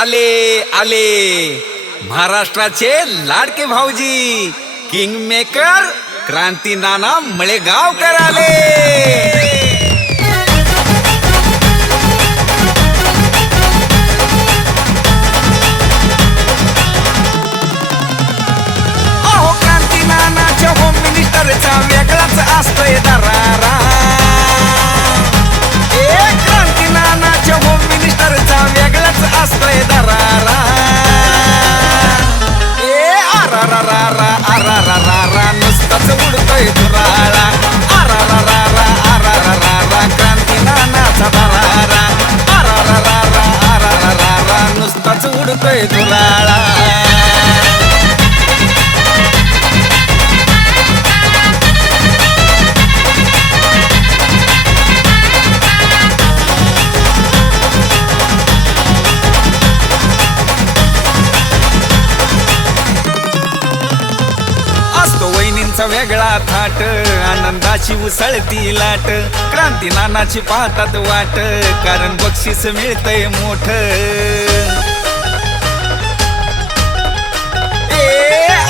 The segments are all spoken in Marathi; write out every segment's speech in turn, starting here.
आले आले महाराष्ट्राचे लाडके भाऊजी किंग मेकर क्रांती नाना मळेगावकर आले. अहो क्रांती नानाच्या होम मिनिस्टरचा वेगळाच असतोय दरारा. क्रांती नानाच्या होम मिनिस्टरचा वेगळाच असतोय दरारा. आरा नुसताच उडतोय धुराळा. आरा क्रांती नानाचा दरारा. आरा नुसताच उडतोय धुराळा. वेगळा थाट आनंदाची उसळती लाट. क्रांती नानाची पाहतात वाट कारण बक्षीस मिळतंय मोठ.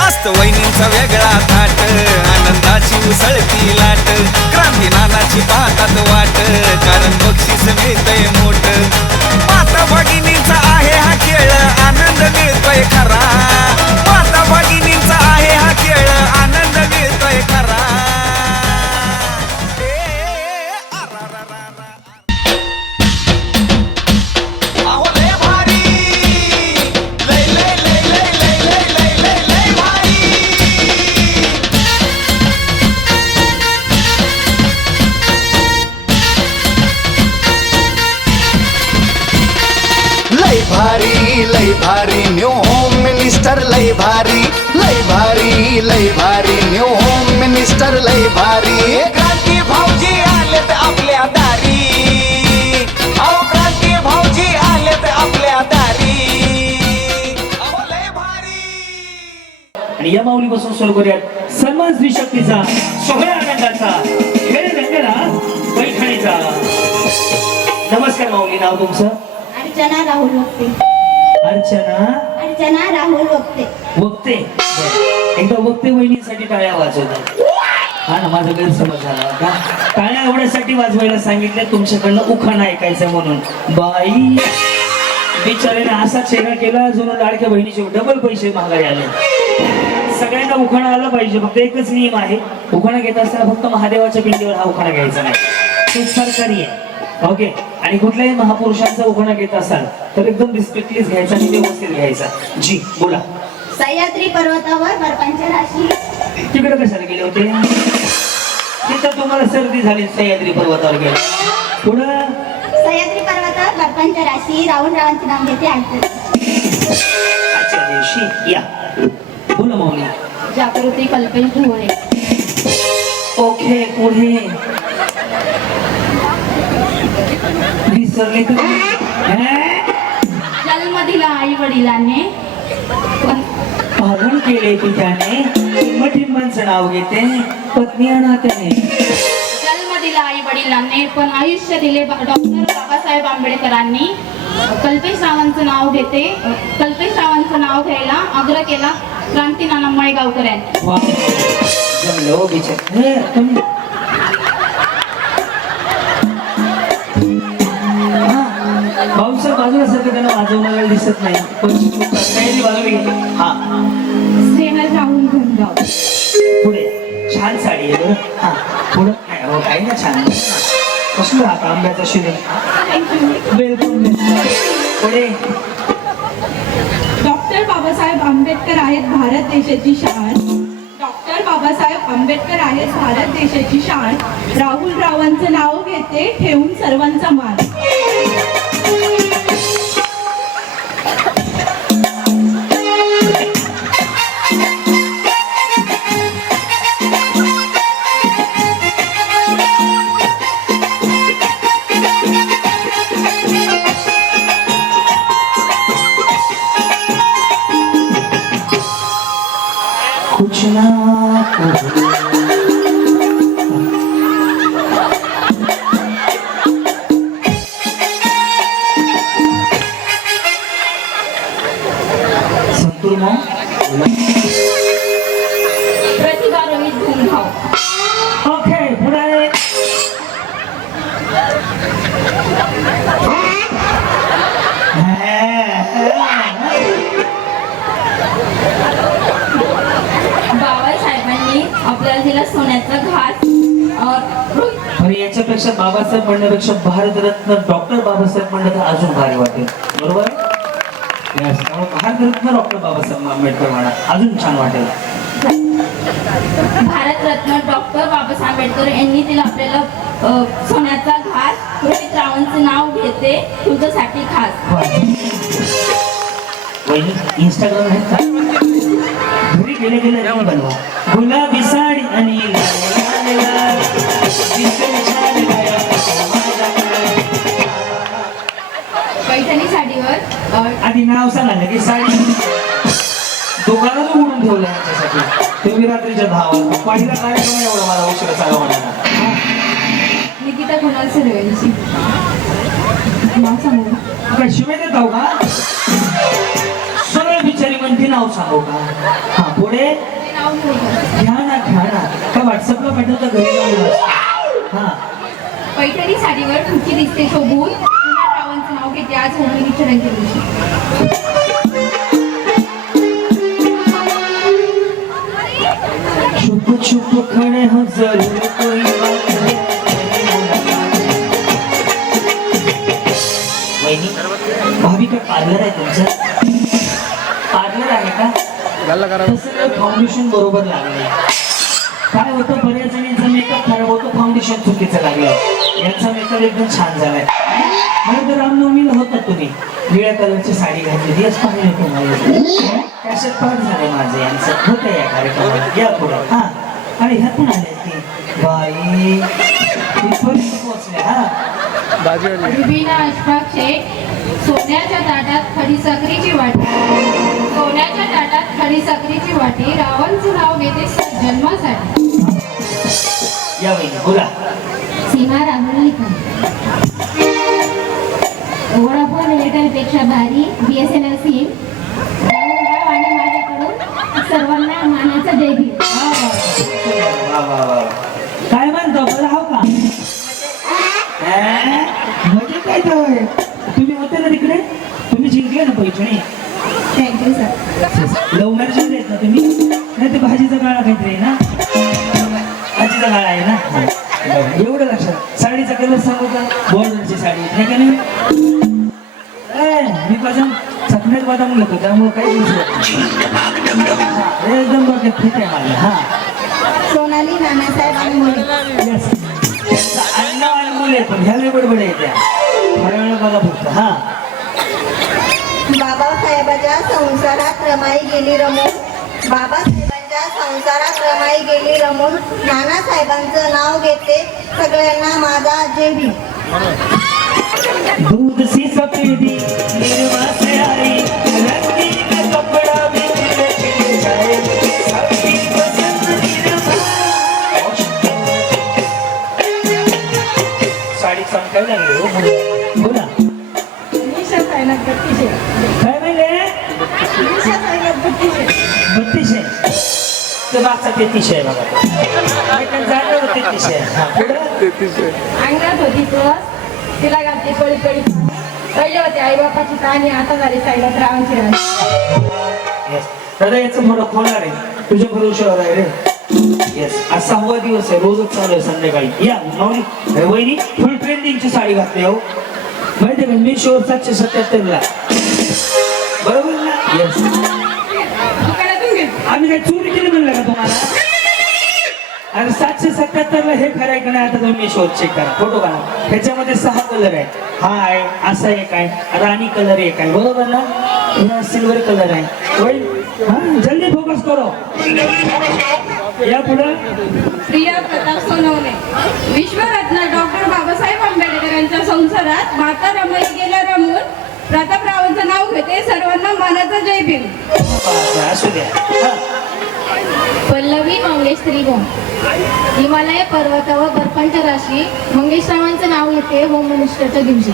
असतो वहिनींचा वेगळा थाट आनंदाची उसळती लाट. क्रांती नानाची पाहतात वाट कारण बक्षीस मिळतंय मोठ. माता भगिनींचा आहे हा खेळ आनंद मिळतोय खरा. माता भगिनींचा आहे हा खेळ आनंद मिळतोय खरा. लय भारी न्यू होम मिनिस्टर लय भारी. लय भारी न्यू होम मिनिस्टर लय भारी. क्रांती भाऊजी आलेत आपल्या दारी. अहो क्रांती भाऊजी आलेत आपल्या दारी. अहो लय भारी. आणि या माऊलीपासून सुरू करूयात सन्मान स्त्री शक्तीचा सोहळा आनंदाचा खेळ रंगला पैठणीचा. नमस्कार माऊली, नाव तुमचं? अर्चना राहुल वक्ते. अर्चना राहुल वक्ते. वक्ते. एकदा वक्ते वहिनीसाठी टाळ्या वाजवतात. हा ना, माझा गैरसमज झाला का? टाळ्या एवढ्यासाठी वाजवायला सांगितलं तुमच्याकडनं उखाणा ऐकायचं म्हणून. बाई बिचारीने असा चेहरा केला जुनं लाडक्या बहिणीचे डबल पैसे मागायला आले. सगळ्यांना उखाणा आला पाहिजे. फक्त एकच नियम आहे, उखाणा घेत असताना फक्त महादेवाच्या पिंडीवर हा उखाणा घ्यायचा नाही. तो सरकारी आहे. ओके. आणि कुठल्याही महापुरुषांचा उखाणा घेत असाल तर एकदम रिस्पेक्टलीच घ्यायचा आणि व्यवस्थित घ्यायचा. जी बोला. सह्याद्री पर्वतावर बर्फांच्या राशी. तिकडे कशाला गेले होते? तिथं तुम्हाला सर्दी झाली सह्याद्री पर्वतावर गेले. पुढं सह्याद्री पर्वतावर बर्फांच्या राशी. रावणरावांचे नाव घेते आजच्या दिवशी. या बोला माऊली. जागृती कल्पेश ढोळे. ओके. पुढे विसरले तर जन्म दिला आई वडिलांनी पालन केले की त्याने. टिंबांचं नाव घेते पत्नी अनाथ्याने. जन्म दिला आई वडिलांनी पण आयुष्य दिले डॉक्टर बाबासाहेब आंबेडकरांनी. कल्पेश रावांचं नाव घेते. कल्पेश रावांचं नाव घ्यायला आग्रह केला क्रांती नाना मळेगावकर यांनी. जमलो बिचार. भाऊसाहेब बाजूला सारखं त्यांना वाजवणारा दिसत नाही. पण बाजूला. हा स्नेहल राहुल घनगाव. पुढे छान साडी आहे बरं. हा पुढं काही ना छान. कसलं आता आंब्याचा शिरण. वेलकम. पुढे डॉक्टर बाबासाहेब आंबेडकर आहेत भारत देशाची शान. डॉक्टर बाबासाहेब आंबेडकर आहेत भारत देशाची शान. राहुल रावांचं नाव घेते ठेवून सर्वांचा मान. कुछ ना संतूर मग प्रतिभा रोहित धुमभाव. ओके पुढे बाबासाहेबांनी आपल्याला दिला सोन्याचा घास. रोहित आणि याच्यापेक्षा बाबासाहेब म्हणण्यापेक्षा भारतरत्न डॉक्टर बाबासाहेब म्हणलं तर अजून भारी वाटेल. बरोबर आहे? Yes. त्यामुळे भारतरत्न डॉक्टर बाबासाहेब आंबेडकर म्हणा अजून छान वाटेल. भारतरत्न डॉक्टर बाबासाहेब आंबेडकर यांनी दिला आपल्याला सोन्याचा घास. रोहित रावांचं नाव घेते तुझ्यासाठी खास. वहिनी इंस्टाग्राम आहे का? घरी गेले गेले रील बनवा. गुलाबी साडी आणि लाल लाल दिसते छान गाया माझा काय. पैठणी साडीवर आधी नाव सांगा की साडी दुकानात उघडून ठेवलं यांच्यासाठी. तुम्ही रात्रीच्या 10 वाजता पहिला कार्यक्रम एवढा मला उशिरा चालू होणार. निकिता कुणाल सुर्वेची नाव सांगू का? काय शिवाय देत आहो का? सरळ बिचारी म्हणते नाव सांगू का? हा पुढे ते नाव घेऊ का? घ्या ना का व्हॉट्सअपला पाठवता घरी जाऊन. हा पैठणी साडीवर खुर्ची दिसते शोभून. कुणाल रावांचं नाव घेते आज होळी विचारांच्या दिवशी. छुप छुप खड़े हो जरूर कोई बात है. वहिनी भाभी काय पार्लर आहे तुमचं? पार्लर आहे का? तसं फाउंडेशन बरोबर लागले. काय होतं बऱ्याच जणींचा मेकअप खराब होतो फाउंडेशन चुकीचं लागलं. यांचा मेकअप एकदम छान झालाय. मला तर रामनवमीला होता तुम्ही निळ्या कलरची साडी घातली यस पाहिलं तुम्हाला. कॅसेट पाठ झाले माझे यांचं होतं या कार्यक्रमात. या पुढे हा आणि ह्यातून आले की बाई इथपर्यंत पोहोचले. हा रुबीना अशफाक शेख सोन्याच्या ताटात खडी साखरेची वाटी. सोन्याच्या ताटात खडी साखरेची वाटी. रावांचं नाव घेते जन्मासाठी. या वहिनी बोला. सीमा राहुल वडाफोन एअरटेलपेक्षा भारी BSNL सिम. राहुलराव आणि माझ्याकडून सर्वांना मानाचा जय भीम. वा वा वा काय म्हणतो बरं हो का? म्हणजे काय तर तुम्ही होते ना तिकडे तुम्ही जिंकले ना Paithani. Thank you sir. Love marriage आहेत ना तुम्ही? नाही ते भाजीचा गाळा काहीतरी आहे ना. भाजीचा गाळा आहे ना. एवढं लक्षात. साडीचा कलर सांगू का? बॉर्डरची साडी आहे का नाही? मी पासून चकण्यात बदाम घेतो त्यामुळे काही एकदम डोक्यात ठीक आहे माझं. हा सोनाली नानासाहेब आणि मुले. अण्णा आणि मुले पण ह्याला बडबड आहे त्या थोड्या वेळ बघा फक्त. हा बाबासाहेबांच्या संसारात रमाई गेली रमून. बाबासाहेबांच्या संसारात रमाई गेली रमून. नानासाहेबांचं नाव घेते सगळ्यांना माझा जय भीम. दूध सी सफेदी निर्मा से आई रंगीन कपड़ा भी खिले खिले जाए सबकी पसंद निर्मा. साडी सांगताय लागले हो बोला. निशा सायनाथ बत्तीशे. काय म्हणले? निशा सायनाथ बत्तीशे. 32 ते मागचा 33 आहे बघा. जाणार 33 आहे. हा पुढे अंगात होती तुळस तिला घातली पळी पळी. पहिले होते आई बापाची कहाणी आता झाली सायनाथ रावांची राणी. येस दादा याचं थोडं खोलणार आहे तुझ्या भरोश्यावर आहे रे. येस आज 6वा दिवस आहे रोजच चालू आहे संध्याकाळी. या माऊली वहिनी फुल ट्रेंडिंगची साडी घातली हो माहिती आहे का? मी शोर 777 ला बरोबर ना. येस दुकानातून घे. आम्ही काय चोरी केली म्हणलं का तुम्हाला? अरे 777 ला हे खरं आहे का नाही? आता तुम्ही शोध चेक करा फोटो काढा. ह्याच्यामध्ये 6 कलर आहे. हा आहे असा एक आहे राणी कलर एक आहे बरोबर ना. सिल्वर कलर आहे. वही हा जल्दी फोकस करो. या पुढं प्रिया प्रताप सोनवणे. विश्वरत्न डॉक्टर बाबासाहेब आंबेडकर यांच्या संसारात माता रमाई गेल्या रमून. प्रतापरावांचं नाव घेते सर्वांना मानाचा जय भीम. असू द्या. हा. पल्लवी मंगेश त्रिभुवन. हिमालय पर्वतावर बर्फांच्या राशी. मंगेश रावांचं नाव घेते होम मिनिस्टरच्या दिवशी.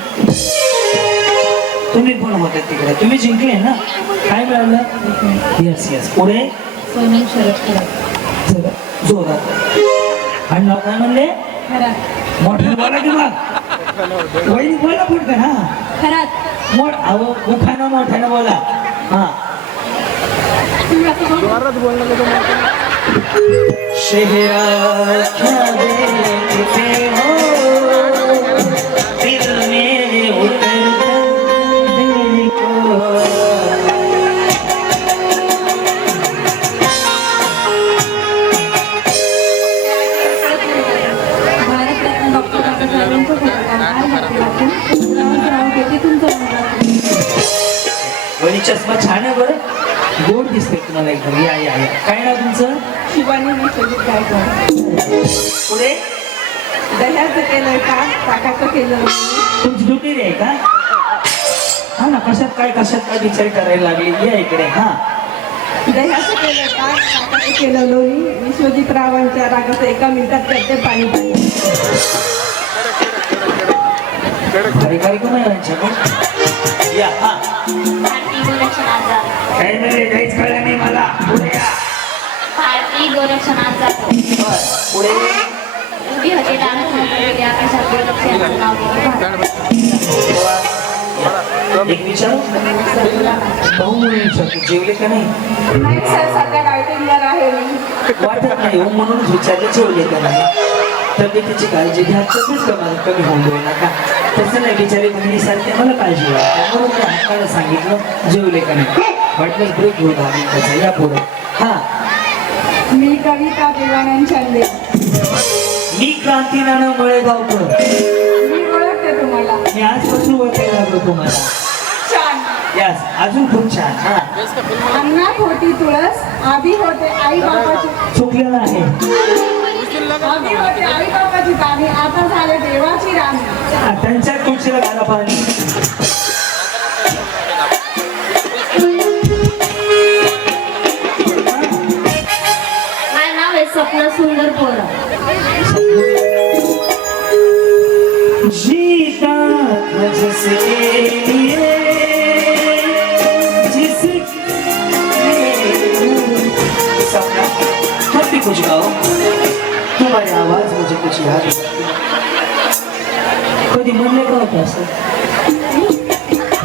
तुम्ही पण होते तिकडे, तुम्ही जिंकले ना, काय मिळालं? Yes yes. पुढे सोनल शरद चला, जोरात. आणि नाव काय म्हणले? मोठ्याने बोला की मग. वहिनी बोला पुढे हा. खरात मोठ अहो मुखानं मोठ्यानं बोला. हा. शहरा क्या देखते हो दिल में उतर देखो. भारतरत्न डॉक्टर बाबासाहेबांचं नाव घेते तुमचं वहिनी चष्मा छान आहे बरं, गोड दिसते तुम्हाला एकदम. या या या. काय नाव तुमचं? शिवानी विश्वजित गायकवाड. पुढे दह्याचं केलंय का ताकाचं केलं? तुमची ड्युटी आहे का? हा ना, कशात काय विचार करायला लागली. या इकडे. हा. दह्याचं केलं का ताकाचं केलं लोणी? विश्वजित रावांच्या रागाचं एका मिनिटात करते पाणी पाणी. कार्यक्रम आहे यांच्याकडे. या. हा. भारती गोरक्षनाथ जाधव. काही नाही, काहीच कळलं नाही मला. पुढे या. भारती गोरक्षनाथ जाधव. बर. पुढे उभी होते दानसमुद्र आकाशात गोरक्ष यांचं नाव घेते. एक विचार भाऊ म्हणून विचारतो, जेवले का नाही? नाही सर, सध्या डायटिंगवर आहे मी. वाटत नाही हो, म्हणूनच विचारले जेवले का नाही. तब्येतीची काळजी घ्या, तब्येत कमी होऊन देऊ नका. तसं नाही, बिचारी बहिणीसारखी मला काळजी वाटते म्हणून मी हक्काला सांगितलं जेवले का नाही. वाटलं ब्रेक घेऊन आम्ही त्याचा. या पुढे. हा. मी कविता देवानंद. मी क्रांतीनाना मळेगावकर. मी ओळखते तुम्हाला. मी आजपासून ओळखायला लागलो तुम्हाला. छान. यास अजून खूप छान. हा. अन्नात होती तुळस, आधी होते आई बापाची. चुकलेलं आहे. आधी होते आई बापाची दाणी, आता झाले देवाची राणी. हा, त्यांच्या तुळशीला घाला पाणी. माझं नाव आहे स्वप्न सुंदर पोरा. जीता था जिसके लिए सपना हम भी कुछ गाओ, तुम्हारी आवाज मुझे कुछ याद कधी म्हणले का होतं असं?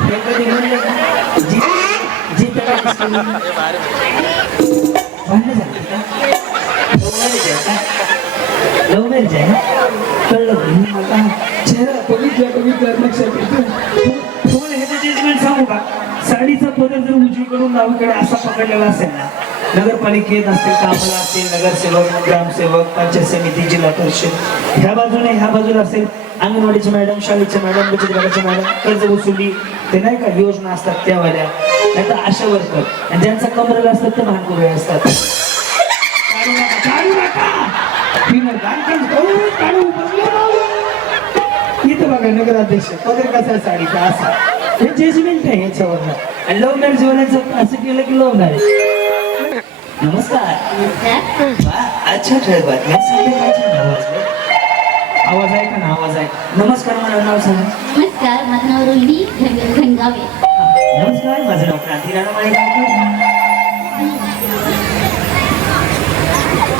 हे कधी म्हणले का? जीता का जिसके लिए भांडणं झाली का? लव मॅरेज आहे का? कळलं नाही मला. चेहरा बघितल्या लक्षात येतो. तुम्हाला ह्याचं जजमेंट सांगू का? साडीचा पदर जर उजवीकडून डावीकडे असा पकडलेला असेल ना, नगरपालिकेत असतील, कामाला असतील, नगरसेवक, ग्रामसेवक, पंचायत समिती, जिल्हा परिषद, ह्या बाजूला असेल अंगणवाडीचे मॅडम, शाळेचे मॅडम, बचत गटाचे मॅडम, कर्ज वसुली, ते नाही का योजना असतात त्यावाल्या, नाही तर आशा वर्कर, आणि ज्यांचा कमरेला असतात ते भानकुरे असतात. काढू नका. इथं बघा नगराध्यक्ष पदर कसा साडीचा असा, हे जजमेंट आहे याच्यावर. आणि लव्ह मॅरेज वाल्याचं असं केलं की लव्ह मॅरेज. नमस्कार. वा, अच्छा ठळक बातम्या सांगते. आवाज आहे का ना? आवाज आहे. नमस्कार, मला नाव सांगा. नमस्कार, माझं नाव रोहिणी घनगावे. नमस्कार, माझं नाव क्रांतीनाना मळेगावकर.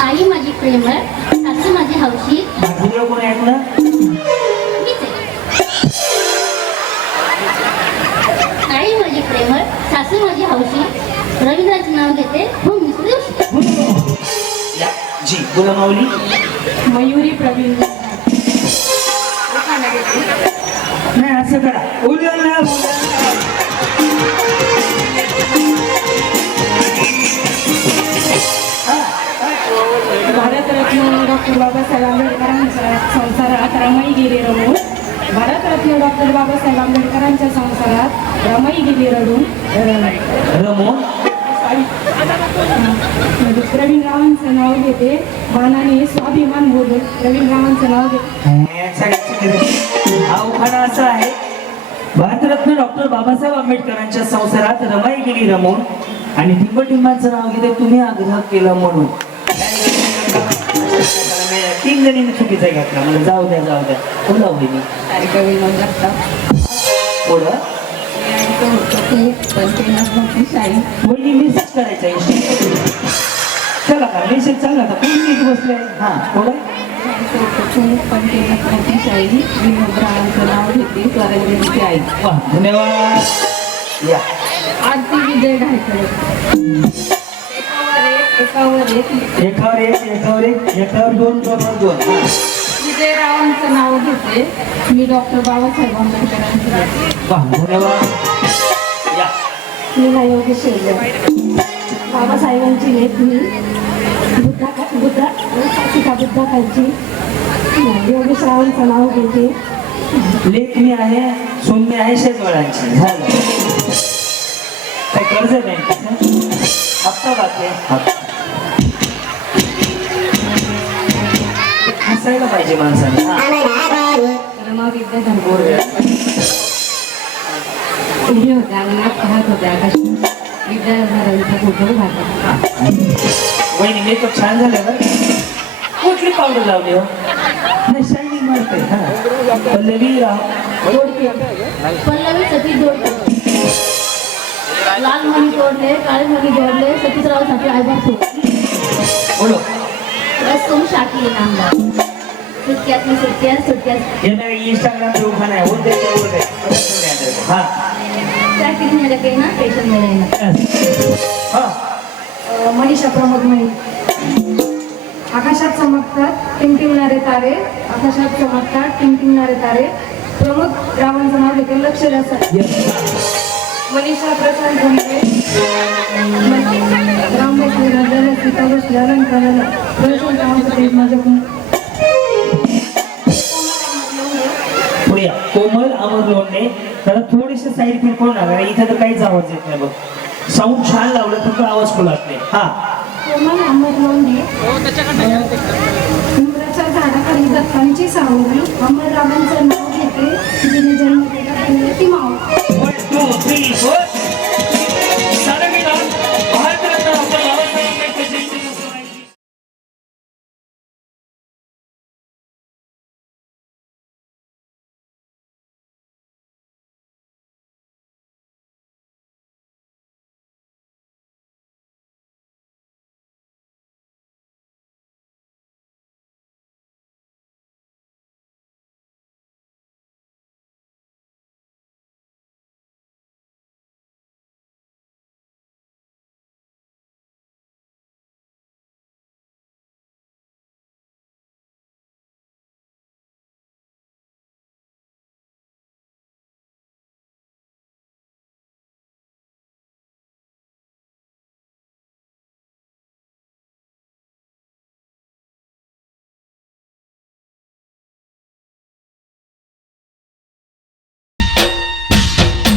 आई माझी प्रेमळ, सासू माझी हौशी. माझं कोण आहे ना? मीच आहे. आई माझी प्रेमळ, सासू माझी हौशी. रवींद्राचं नाव घेते, हो मिसळ या जी बोला माऊली. मयुरी प्रवीण. नाही असं करा. उद्या ना भारतरत्न डॉक्टर बाबासाहेब आंबेडकरांच्या संसारात रमाई गेली रमून. भारतरत्न डॉक्टर बाबासाहेब आंबेडकरांच्या संसारात रमाई गेली रडून. रमोन प्रवीण रावांचं नाव घेते, मानाने स्वाभिमान बोलून प्रवीण रावांचं नाव घेते. हा उखाणा असा आहे. भारतरत्न डॉक्टर बाबासाहेब आंबेडकरांच्या संसारात रमाई गेली रमून, आणि टिंबटिंबांचं नाव घेते तुम्ही आग्रह केला म्हणून. तीन जणींनी चुकीचा घेतला. मला जाऊ द्या. बोला होईनी कवी म्हणून लागतात. पुढं वहिनी मेसेज करायचा आहे. चला का मेसेज चालला का कोण नीट बसले हा थोडं वा धन्यवाद या आरती विजय ढायकर एकावर एक एकावर दोन हा. विजयरावांचं नाव घेते. मी डॉक्टर बाबासाहेब आंबेडकरांचे वा धन्यवाद या मी योगेश बाबासाहेबांची लेखनी बुद्धाकाळची योगेश रावांचं नाव घेते. लेखनी आहे सोन्नी आहे शेजवळांची झालं काय कर्ज आहे बँकेचं हप्ता बाकी आहे हसायला पाहिजे माणसाने हा. रमा विद्याधर बोर्डे उभे होते अंगणात पाहत होते आकाशात विद्याधरांचा फोटो घातला. वहिनी मेकअप छान झालं बरं कुठली पावडर लावली हो नाही शायनिंग मारते हा पल्लवी पल्लवी सतीश जोडले लाल मणी जोडले काळे मणी जोडले सतीशरावसाठी आयबार बोलो रस्तून शाकी नामदार सुटक्यात ये मेरा इंस्टाग्राम पे उठाना है वो देखते बोल रहे हाँ त्या किती लगे ना पेशंट मिळेल. हाँ मनीषा प्रमोद म्हणी आकाशात चमकतात टिमटिमणारे तारे आकाशात चमकतात टिमटिमणारे तारे प्रमोद रावांचं नाव घेते. लक्ष द्या सर. मनीषा प्रशांत घोंडे राम बसले राजाला सीता बसल्या रंकाला प्रशांत रावांचं तेज माझ्याकडून पुढे कोमल अमर लोंढे त्याला थोडेसे साईड इफेक्ट करून नका इथे तर काहीच आवाज येत नाही बघ साऊंड छान लावलं फक्त आवाज फुलत नाही हा कोमल अमर लोंढे उंबराच्या झाडाखाली दत्तांची सावली अमर रावांचं नाव घेते. जिने जन्म दिला ती माव 1 2 3 4 सारं गेलं भारतरत्न डॉक्टर बाबासाहेब आंबेडकर जयंती उत्सवाची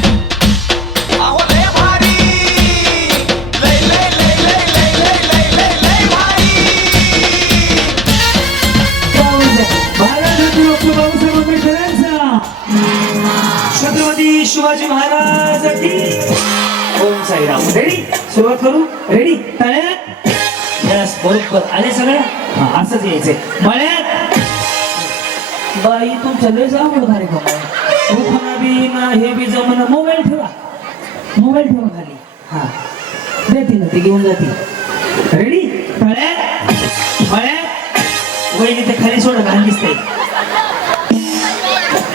अहो लय भारी लय लय लय लय लय लय लय लय लय भारी भारतरत्न डॉक्टर बाबासाहेब आंबेडकरांचा छत्रपती शिवाजी महाराज की ओम साईराम रेडी सुरुवात करू रेडी तळ्यात यस बरोबर आले सगळे हा असंच यायचंय मळ्यात बाई तुमचं लय जावड कार्यक्रम आहे उखाणा बी ना हे बी जमणं मोबाईल ठेवा खाली हा देते ना ते घेऊन जाते रेडी तळ्यात मळ्यात वहिनी ते खाली सोडा घाण दिसते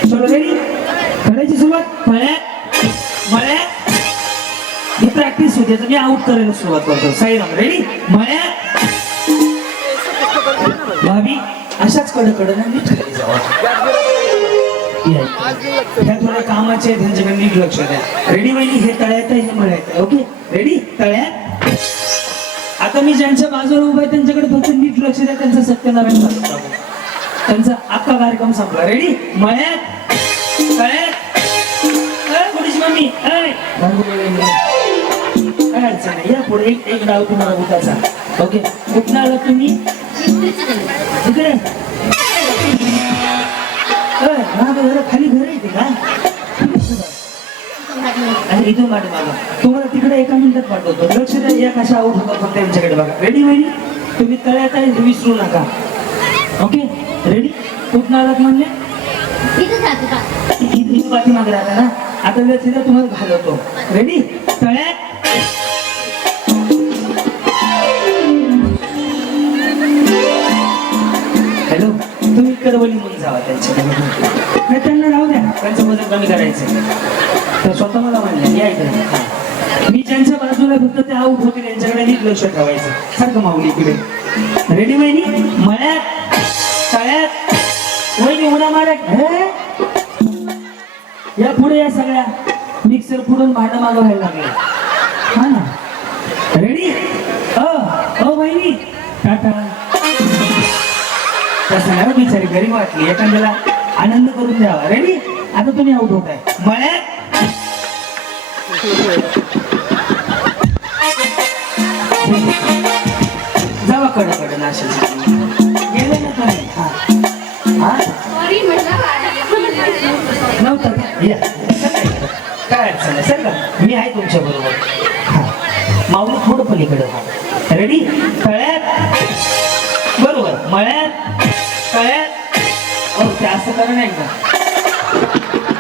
चलो रेडी करायची सुरुवात मळ्यात ही प्रॅक्टिस होते तर मी आउट करायला सुरुवात करतो साईराम रेडी मळ्यात भाभी अशाच कडकडं नीट खाली जावा त्या थोड्या कामाचे त्यांच्याकडे नीट लक्ष द्या रेडी वहिनी हे तळ्यात आहे हे मळ्यात आहे ओके रेडी तळ्यात आता मी ज्यांच्या बाजूला उभा आहे त्यांच्याकडे फक्त नीट लक्ष द्या त्यांचा सत्यनारायण दाखवतो त्यांचा अख्खा कार्यक्रम संपला रेडी मळ्यात तळ्यात थोडीशी मम्मी काय अडचण नाही या पुढे एक डाव तुम्हाला बुटाचा ओके कुठला आला तुम्ही इकडे खाली घर येते का आणि इथून मागे मागा तुम्हाला तिकडे एका मिनिटात पाठवतो लक्ष द्या या कशा आउट होता फक्त त्यांच्याकडे बघा रेडी वहिनी तुम्ही तळ्यात आहे विसरू नका ओके रेडी कुठं आलात म्हणले इथं पाठीमागे राहता ना आता मी तिथे तुम्हाला घालवतो. रेडी? तळ्यात हॅलो, तुम्ही करवली म्हणून जावा त्यांच्याकडे. नाही त्यांना राहू द्या, त्यांचं वजन कमी करायचं. तर स्वतः मला म्हणलं या इकडे. मी ज्यांच्या बाजूला फक्त ते आऊट होते त्यांच्याकडे नीट लक्ष ठेवायचं. सारखं माऊली इकडे. रेडी वहिनी? मळ्यात तळ्यात वहिनी उड्या मारत. या पुढे या सगळ्या मिक्सर पुढून भांडं मागं व्हायला लागले. हा ना. रेडी? वहिनी टाटा. तसं नाही बिचारी गरीब वाटली, एखाद्याला आनंद करून द्यावा. रेडी? आता तुम्ही आऊट होत आहे. मळ्यात जावा कडे नाशिक गेले ना तुम्ही. हा सॉरी नव्हतं का? या काय अडचण आहे सर का, मी आहे तुमच्या बरोबर. हा माऊली थोडं पलीकडे. हा रेडी? तळ्यात बरोबर, मळ्यात तळ्यात. हो ते असं करा नाही का?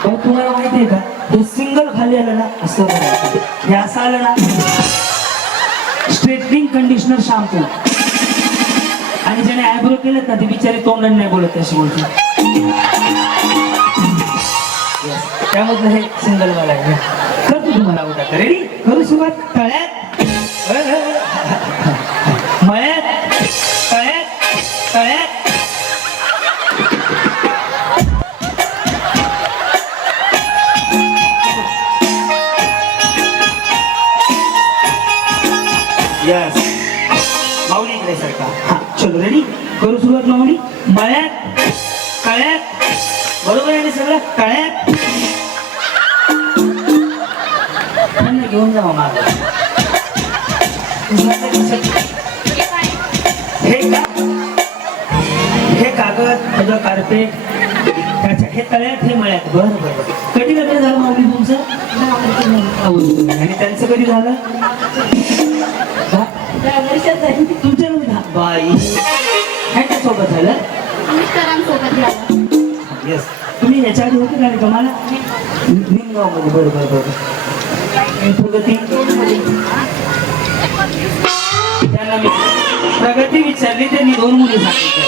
पण तुम्हाला माहिती आहे का, हे सिंगल खाली आलं ना असं करायचं. हे असं आलं ना स्ट्रेटनिंग कंडिशनर शॅम्पू. आणि ज्याने आयब्रो केलेत ना ते बिचारे तोंडाने नाही बोलत तशी बोलते. त्यामधलं हे सिंगल वाला आहे. करतो तुम्हाला आवडत. रेडी? करू सुरुवात. तळ्यात मळ्यात तळ्यात तळ्यात. यस माऊली इकडे सारखा. हा चलो रेडी? करू सुरुवात माऊली. मळ्यात तळ्यात बरोबर आहे ना सगळं? तळ्यात त्यांना घेऊन जावा मागं. हे कागद तुझं कार्पेट त्याच्या हे तळ्यात हे मळ्यात. बरं बरं. कधी लग्न झालं माऊली तुमचं? आणि त्यांचं कधी झालं? तुमच्या बाई ह्याच्यासोबत झालं? मिस्टरांसोबत झालं. येस. तुम्ही याच्या आधी होते का तुम्हाला? निमगावमध्ये. बरं बरं बरं. प्रगती त्यांना मी प्रगती विचारली, त्यांनी 2 मुली सांगितल्या.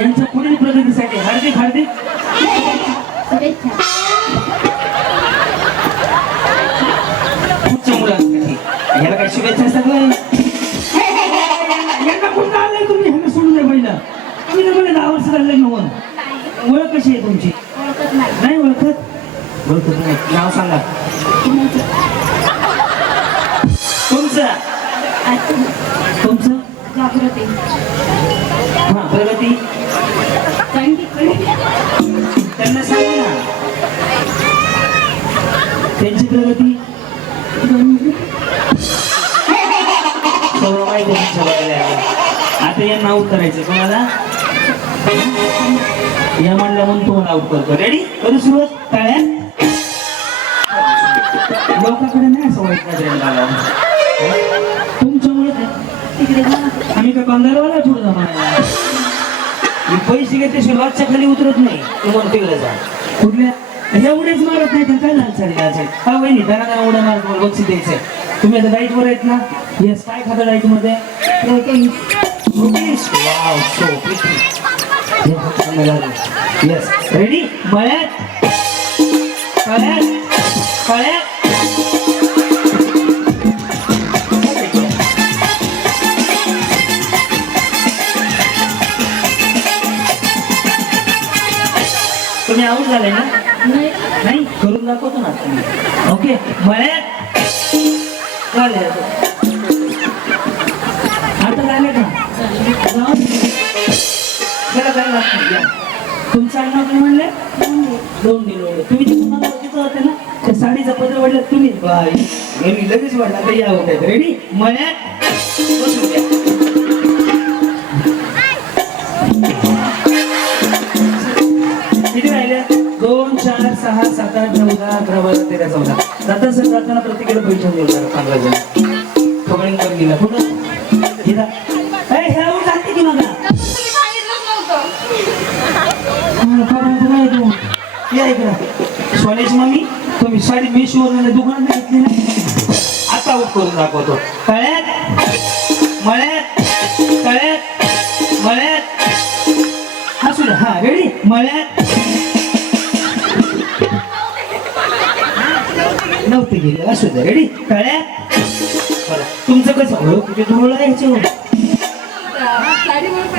यांच्या पुढील प्रगतीसाठी हार्दिक हार्दिक शुभेच्छा. पुढच्या मुलांसाठी याला काय शुभेच्छा सगळं. यांना कुठं आलंय तुम्ही? ह्यांना सोडून द्या पहिलं. तुम्ही तर मला 10 वर्ष झाले नव्हतं. ओळख कशी आहे तुमची? ओळखत नाही. नाही ओळखत? ओळखत नाही. नाव सांगा तुमचं. तुमचं? जागृती. हा प्रगती. त्यांना सांगा ना त्यांची प्रगती. सर्व माहिती तुमच्या बघायला आहे. आता यांना आऊट करायचं. कोणाला? या म्हणलं म्हणून तुम्हाला आऊट करतो. रेडी? करू सुरुवात. तळ्यात लोकांकडे नाही असं वाईट नजरेने बघावं. तुमच्यामुळे आम्ही का कंदारवाला थोडं जमायला. मी पैसे घेते सुरुवातच्या खाली उतरत नाही. तुम्हाला तिकडे जा. कुठल्या एवढेच मारत नाही तर काय लाल. हा वहिनी जरा जरा उड्या मारत मला बक्षीस द्यायचंय. तुम्ही आता डाईट वर आहेत ना? येस. काय खाता डाईट मध्ये? येस. रेडी? मळ्यात तळ्यात तळ्यात. तुम्ही आऊट झाले ना? नाही करून दाखवतो ना तुम्ही. ओके. मळ्यात झाले. आता झाले का? त्याला काय लागतं? या तुमचं आडनाव काय म्हणले? 2 दिलोडे. तुम्ही जे तुम्हाला ओळखीचं होते ना त्या साडीचा पदर वाढला तुम्ही. बाई मी लगेच वाढला. तर या होत. रेडी? मळ्यात बसून द्या. किती राहिले? 2 4 6 7 8 9 10 11 12 13 14. जाता सर जाताना प्रत्येकाला पैसे देऊ. 15 जण खबळीन कर गेला. कुठं गेला? हे आऊट झाली की मला? सांगितलंच नव्हतं. या इकडं सोन्याची मम्मी तुम्ही साडी मेशवर दुकानात घेतली ना आता आऊट करून दाखवतो तळ्यात मळ्यात तळ्यात मळ्यात असू द्या हा रेडी मळ्यात नव्हते गेले असू द्या रेडी तळ्यात बरं तुमचं कसं हो किती धुळं यायचे हो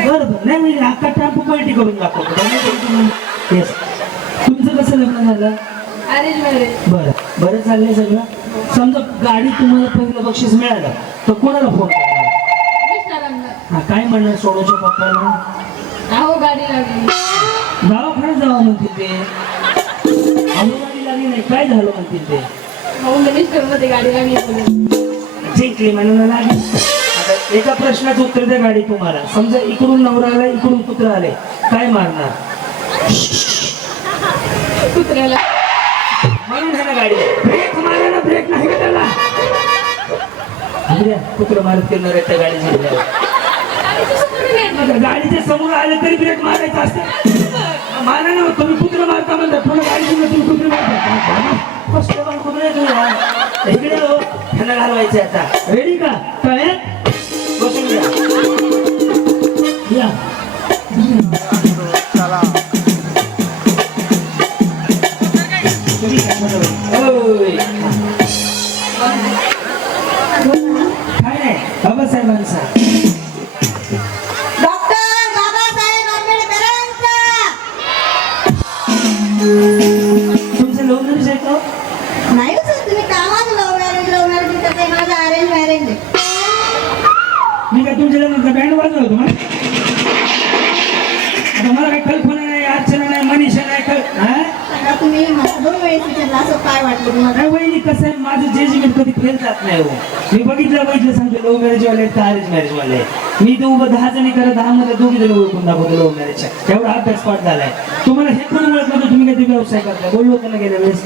बरं नाही म्हणजे आता टापू पलटी करून दाखवतो येस तुमचं कसं लग्न झालं बरं बरं चाललंय सगळं समजा गाडी तुम्हाला पहिलं बक्षीस मिळालं तर कोणाला फोन करणार हा काय म्हणणार सोडूच्या पप्पाला दवाखान्यात जावं म्हणतील ते अहो गाडी लागली नाही काय झालं म्हणतील ते जिंकली म्हणून लागली आता एका प्रश्नाचं उत्तर द्या गाडी तुम्हाला समजा इकडून नवरा आला इकडून कुत्रा आले काय मारणार कुत्र्याला म्हणून आहे ना गाडी ब्रेक मारा ना ब्रेक नाही का त्याला कुत्र मारत करणार आहे त्या गाडी झाल्यावर गाडीच्या समोर आले तरी ब्रेक मारायचा असते मारा ना तुम्ही कुत्र मारता म्हणता पुन्हा गाडी तुम्ही कुत्र मारता कुत्र इकडे हो ह्याला घालवायचं आता रेडी का तळ्यात बसून घ्या या काय नाही बाबासाहेबांचा डॉक्टर बाबासाहेब आंबेडकरांचा तुमचं लव्ह मॅरेज आहे का नाही हो सर तुम्ही कामात लव्ह मॅरेज करते माझं अरेंज मॅरेज आहे मी काय तुमच्या लग्नाचा बँड वाजवतो तुम्हाला आता मला काही कल्पना नाही अर्चना नाही मनीषा नाही सांगा तुम्ही मला 2 वेळेस विचारलं असं काय वाटलं तुम्हाला नाही वहिनी कसं आहे माझं जजमेंट कधी फेल जात नाही हो मी बघितलं सांगतो लव्ह मॅरेज वाले का अरेंज मॅरेज वाले मी तर उभं 10 जणी करत 10 मध्ये 2 जणी ओळखून दाखवतो लव्ह मॅरेजच्या एवढा अभ्यास पाठ झालाय तुम्हाला हे पण ओळख नव्हतं तुम्ही काही व्यवसाय करताय बोललो होतं ना गेल्या वेळेस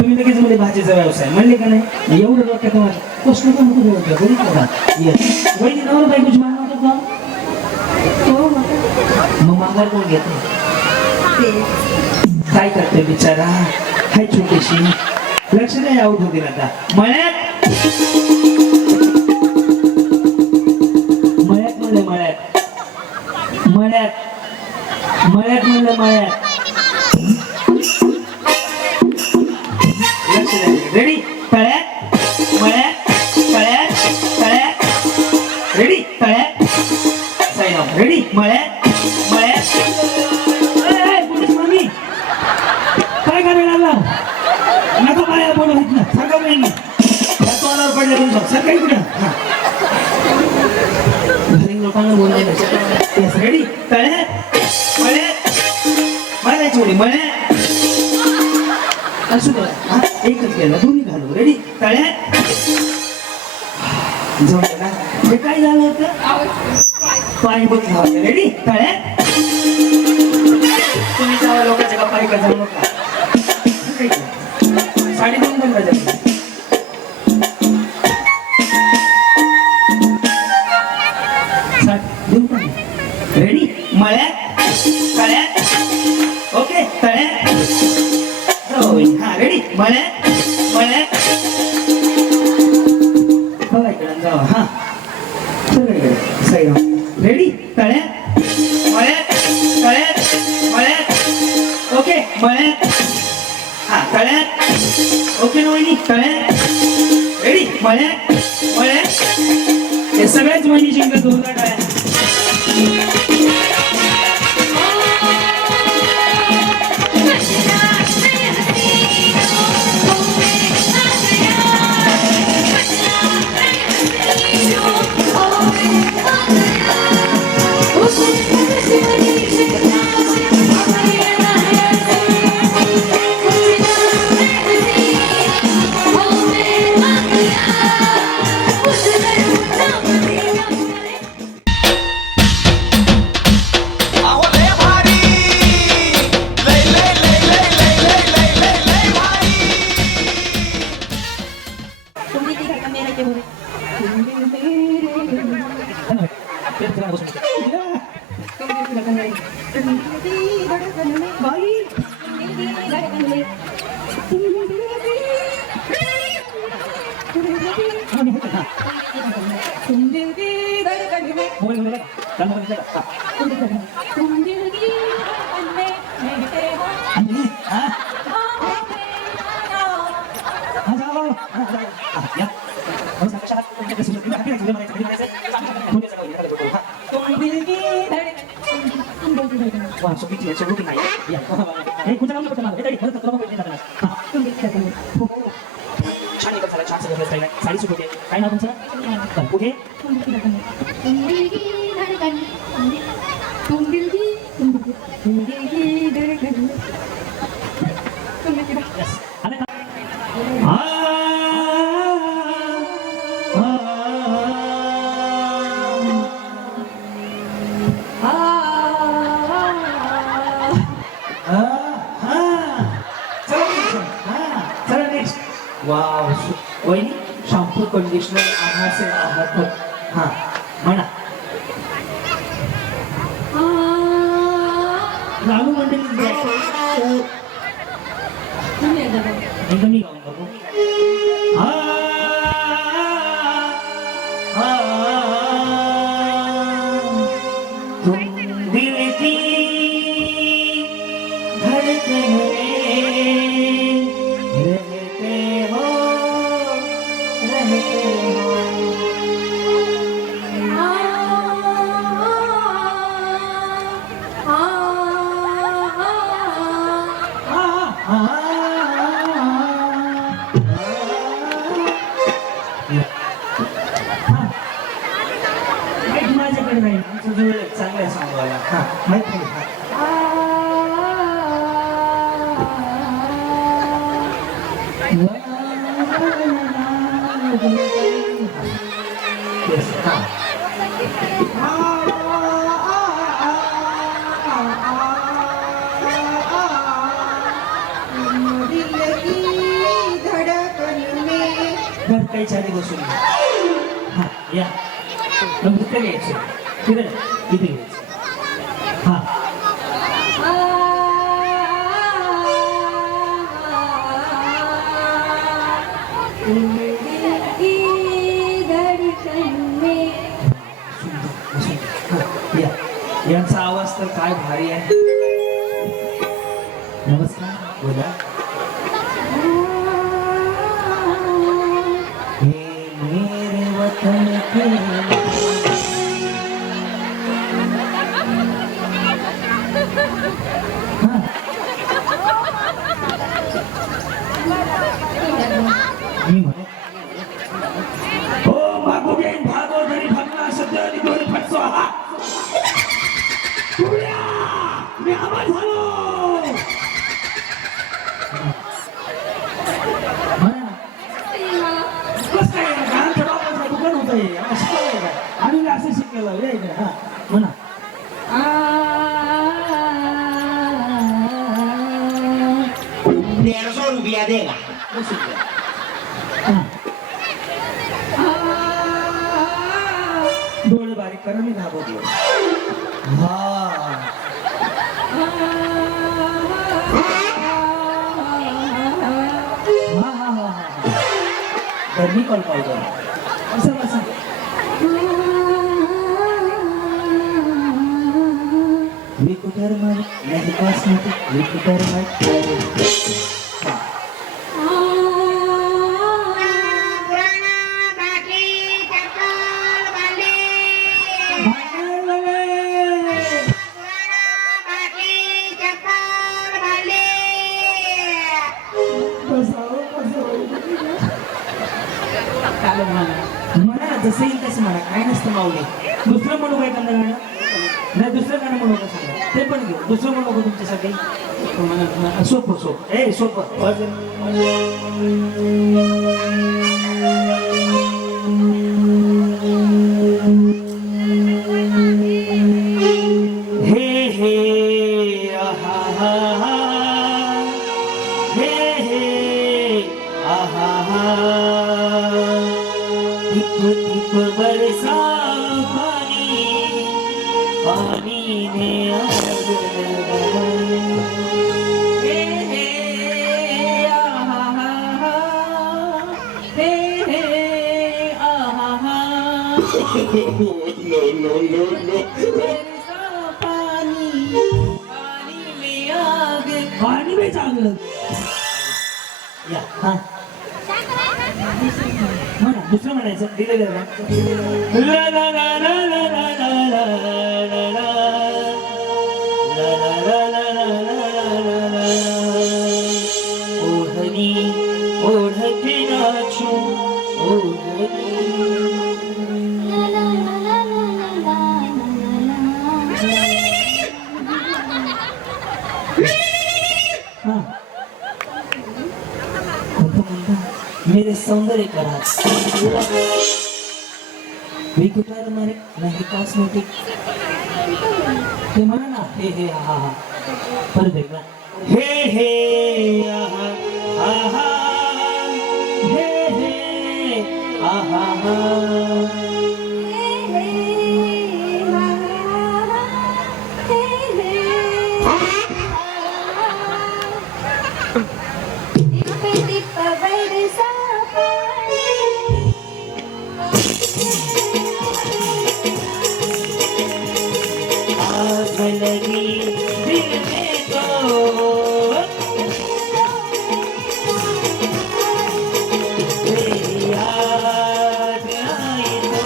तुम्ही लगेच मध्ये भाजीचा व्यवसाय म्हणले का नाही एवढं डोक्यात तुम्हाला प्रश्न पण होतो बघितलं का येस वहिनी नवरा बायकोची मान होतं का हो मग माघार कोण घेतो ते काय करते बिचारा हाय छोटीशी लक्ष नाही आऊट होतील आता मळ्यात मळ्यात म्हणलं मळ्यात मळ्यात मळ्यात म्हणलं मळ्यात लक्ष द्या रेडी तळ्यात मळ्यात तळ्यात तळ्यात रेडी तळ्यात साईन ऑफ रेडी मळ्यात मळ्यात काय करायला लागला नका पाया बोलू इथनं सांगा बहिणी तोंडावर पडले तुमचं सकाळी कुठं घरी लोकांना बोलले रेडी तळ्यात मळ्यात मारायची उडी मळ्यात असू द्या एकच केलं दोन्ही घालू रेडी तळ्यात जोडलं ना हे काय झालं होतं पाणी बघितलं होतं रेडी तळ्यात तुम्ही जावा लोकांच्या का पायी का जाऊ नका साडी देऊन बंद रेडी मळ्यात तळ्यात ओके तळ्यात हा रेडी मळ्यात मळ्यात बघा इकडे जावा हा सगळीकडे सही रेडी तळ्यात मळ्यात तळ्यात मळ्यात ओके मळ्यात हा तळ्यात ओके ना वहिनी तळ्यात रेडी मळ्यात मळ्यात हे सगळ्याच वहिनी जिंकत होता टाळ्या तुम दिल की धड़कन में मोबाईल मध्ये का? गाणं बघितलं का? तुम दिल की धड़कन में रहते हो आणि हा हाँ, मेरा हा जाओ हा या हो सांगा तुमच्या कसं तुम्ही हाती घ्यायचं म्हणायचं कधी म्हणायचं पुढे जाऊ या लोकं हा तुम दिल की धड़कन तुम दिल की धड़कन वा चुकीची आहे चुकी नाही या हे कुठं नाव पटलं हे तरी खरं तर बघू येणार हा तुम दिल की धड़कन हो, हो. छान निघत झाला छान सगळं स्टाईल आहे साडी सुट होते काय नाव तुमचं कुठे तुम दिल की धड़कन तुम दिल की धड़कन तुम दिल की धड़कन तुम दिल की यस आले का वाव वहिनी शॅम्पू कंडिशनर आहासे आहात हा म्हणा रानू मंडळी एकदम मी गाऊन बघू तुम दिल की धड़कन में रहते हो माझ्याकडे नाही आमचं जुळ चांगलं आहे सांगवायला हा माहित नाही Yes, ha. घर काही छाती बसून हा या मग इथे घ्यायचं किरण इथे घ्यायचं हा या यांचा आवाज तर काय भारी आहे नमस्कार बोला हे मेरे वतन के मी म्हणू हो मागू घेईन भागो धरी भागना शब्द आणि दोन फटसो हा मी आवाज झालो कसं काय गाण्याच्या बापाचं दुकान होतं हे असं शिकवलंय का आणि असं शिकलेलं आहे इकडे हा म्हणा ₹100 देगा बसून घ्या. हा. डोळे बारीक करा मी घाबरलो हा हा हा हा हा धरणी कॉल पाहिजे असं बसा विकुटर्मन नाही कॉस्मेटिक विकुटर्मन म्हणा जसं येईल तसं म्हणा काय नसतं माऊली दुसरं म्हणू काय त्यांना गाणं नाही दुसरं गाणं म्हणू का सांगा ते पण घेऊ दुसरं म्हणू का तुमच्यासाठी सोपं सोपं ए सोपं हे हे आहा हा हा हे हे आहा हा टिप टिप बरसा पानी पानी ने आग लगाई हे हे आहा हा हे हे आहा हा पाणी में चांगलं या हा म्हणा दुसरं म्हणायचं दिलेलं ना ला ला ला ला ला ला ला ला ला ला ला ला ला ला ला ओढणी ओढते नाचू ओढणी हा मेरे सौंदर्य का राज मी कुठे मारे नाही कॉस्मेटिक ते म्हणा ना हे हे हा हा परत एकदा हे हे आहा आहा हे हे आहा हा आग लगी दिल में तो तेरी याद आई तो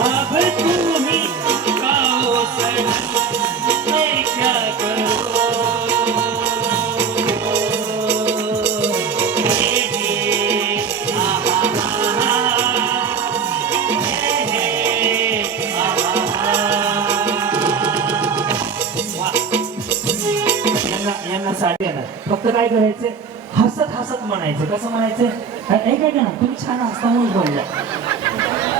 अब तू ही कहो सनम मैं क्या करूं हे हे आहा यांना साडी येणार फक्त काय करायचं हसत हसत म्हणायचं कसं म्हणायचं ऐका ना तुम्ही छान हसता म्हणून बोलला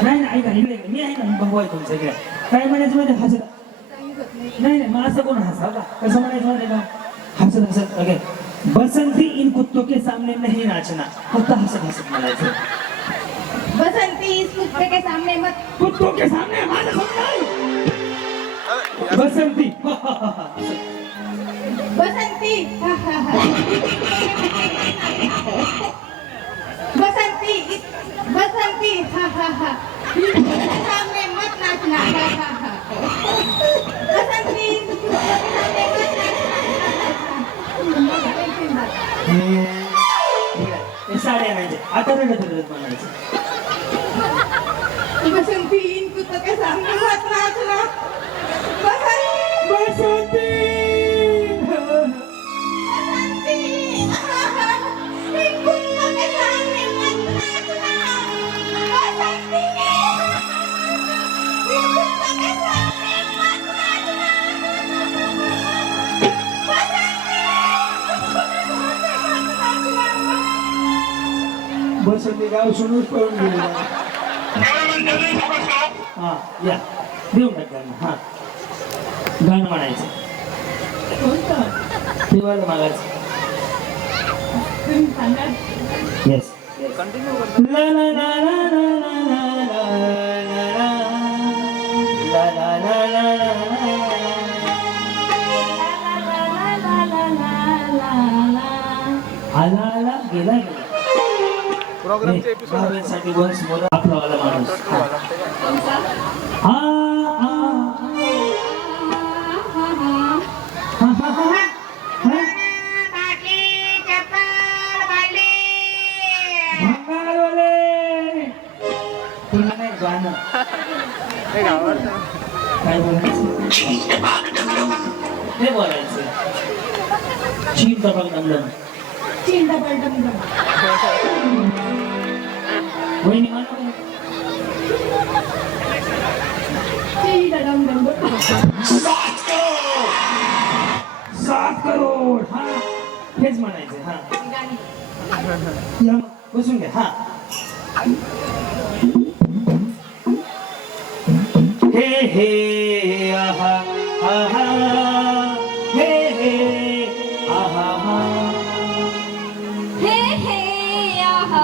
नाही नाही ऐका इकडे मी आहे ना भाऊ आहे तुमचं इकडे काय म्हणायचं माहिती हसत नाही नाही मला असं कोण हसा का कसं म्हणायचं माहिती का हसत हसत अगे बसंती इन कुत्तों के सामने नहीं नाचना फक्त हसत हसत म्हणायचं बसंती इस कुत्ते के सामने मत कुत्तों के सामने माझ्या समोर बसंती बसंती बसंती बसंती हा हा हा सामने मत नाचना हा हा हा बसंती हे साड्या म्हणजे आता रडत रडत म्हणायचं बसंती इन कुत्तों के सामने मत नाचना बसंती बसंती बसंती गाव सोडून पळून गेलेला हा या देऊन टाक गाणं हा गाणं म्हणायचं देवाला मागायचं येस ला ला ला ला ला ला ला ला ला ला आला आला गेला गेला साठी वन्स मोर आपलावाला माणूस तुला नाही गाणं काय बोलायचं ते बोलायचं चीन टपाक दमदम चिंता पलटम वहिनी म्हणा सात करोड हा हेच म्हणायचं हा या मग, बसून घ्या हा हे हे आहा आहा हे हे आहा हा हे हे आहा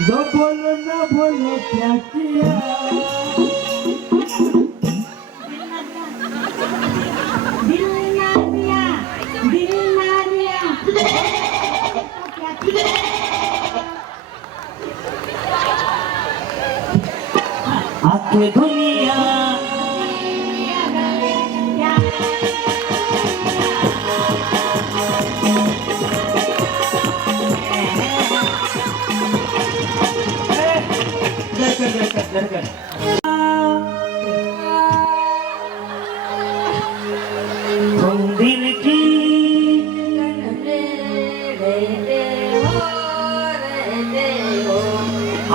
दो बोलो ना बोलो क्या किया धडकन. तुम दिल की आ,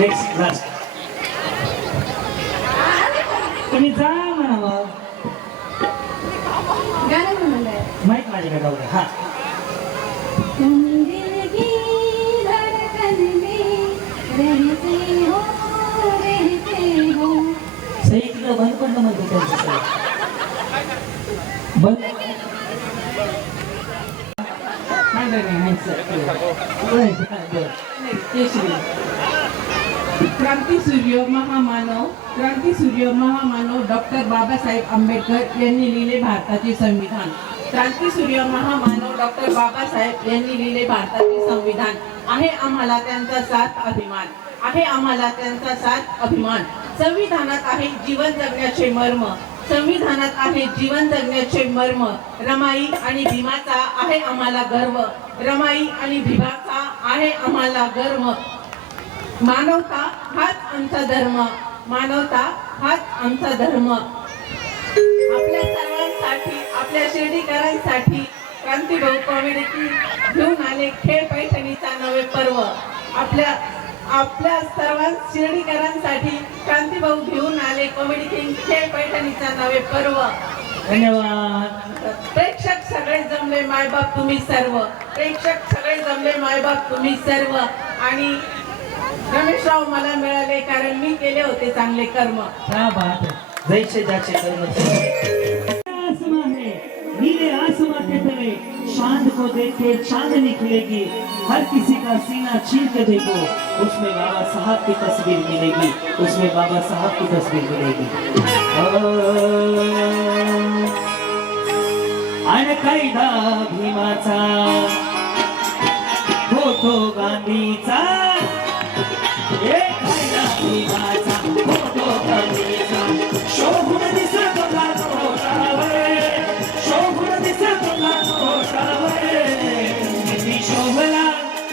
नेक्स्ट लास्ट तुम्ही जा म्हणावं गाणं म्हणालंय माहित माझ्याकडे गावलं हा तुम दिल की धड़कन में रहते हो सही तिकडं बंद पडलं म्हणतो त्यांचं सही. बंद नाही सर क्रांती सूर्य महामानव डॉक्टर बाबासाहेब आंबेडकर यांनी लिहिले भारताचे संविधान. क्रांती सूर्य महामानव डॉक्टर बाबासाहेब यांनी लिहिले भारताचे संविधान. आहे आम्हाला त्यांचा साथ अभिमान. आहे आम्हाला त्यांचा साथ अभिमान. संविधानात आहे जीवन जगण्याचे मर्म. संविधानात आहे जीवन जगण्याचे मर्म. रमाई आणि भीमाचा आहे आम्हाला गर्व. रमाई आणि भीमाचा आहे आम्हाला गर्व. मानवता हाच आमचा धर्म. मानवता हाच आमचा धर्म. आपल्या सर्वांसाठी आपल्या शिर्डीकरांसाठी क्रांतीभाऊ कॉमेडी घेऊन आले खेळ पैठणीचा नवे पर्व. आपल्या सर्व शिर्डीकरांसाठी क्रांतीभाऊ घेऊन आले कॉमेडी किंग खेळ पैठणीचा नवे पर्व. धन्यवाद. प्रेक्षक सगळे जमले मायबाप तुम्ही सर्व. प्रेक्षक सगळे जमले मायबाप तुम्ही सर्व. आणि रमेशराव मला मिळाले कारण मी केले होते चांगले कर्म. क्या बात है. जैसे जाचे कर्म आसमां है नीले आसमां के तले चांद को देख के चांदनी खिलेगी. हर किसी का सीना चीर के देखो उसमें बाबा साहब की तस्वीर मिलेगी. उसमें बाबा साहब की तस्वीर मिलेगी. अणकायदा भीमाचा फोटो गांधीचा. एक कायदा भीमाचा फोटो गांधीचा. शोभून दिसतो का नोटावर. शोभून दिसतो का नोटावर. किती शोभला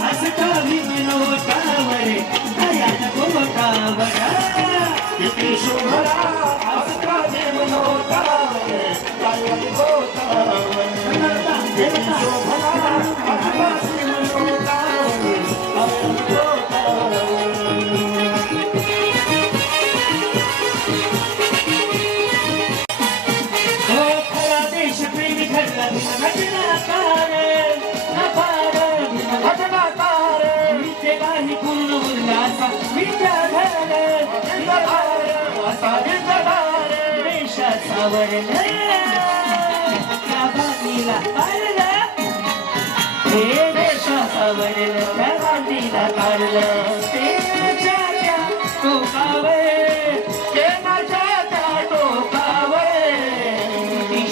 हसता भीम नोटावर. दयान गोटावर. किती शोभला हसता भीम नोटावर. दयान गोटावर. किती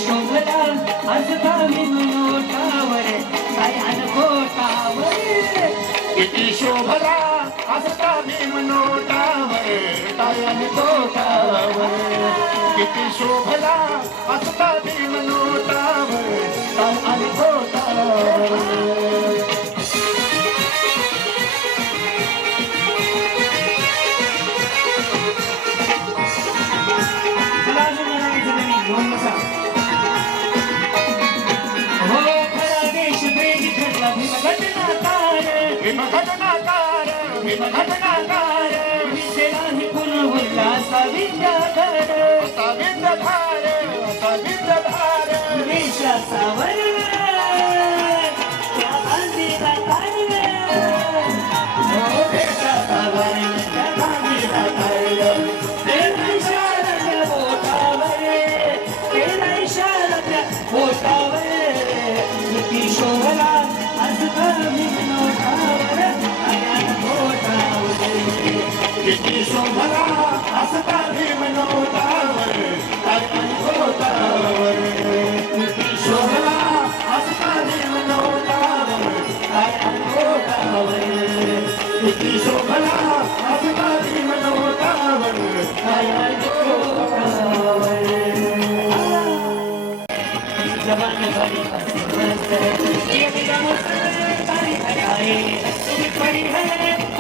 शोभला हसता भीम नोटावर. दयान गोटावर. किती शोभला हसता भीम नोटावर. दयान गोटावर. किती शोभला हसता भीम नोटावर. दयान गोटावर. घटनाकार घटनाकार विद्याधार विद्याधार विद्याधार देशासावर त्या गांधीला तारलं. देशासावर त्या गांधीला तारलं. केला इशारा त्या बोटावर. केला इशारा त्या बोटावर. किती शोभला हसता भीम नोटावर. दयान गोटावर. किती शोभला हसता भीम नोटावर. दयान गोटावर. किती जवानी बड़ी मस्त है, ये मेरा मुस्कान तारीफ है, तुम बड़ी है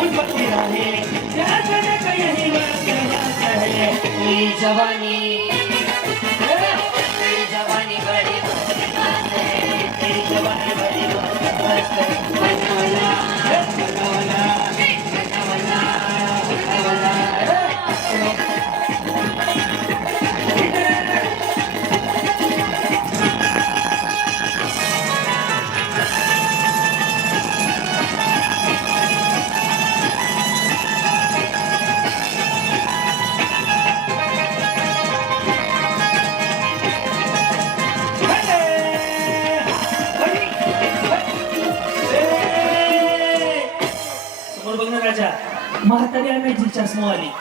उन पर गिरा है, प्यार करने का यही वक्त है, ये जवानी जवानी बड़ी मस्त है, तेरी जवानी बड़ी मस्त है, बनवाला बनवाला बनवाला बनवाला समोर बघ ना राजा, म्हातारी आणायची चष्मावाली.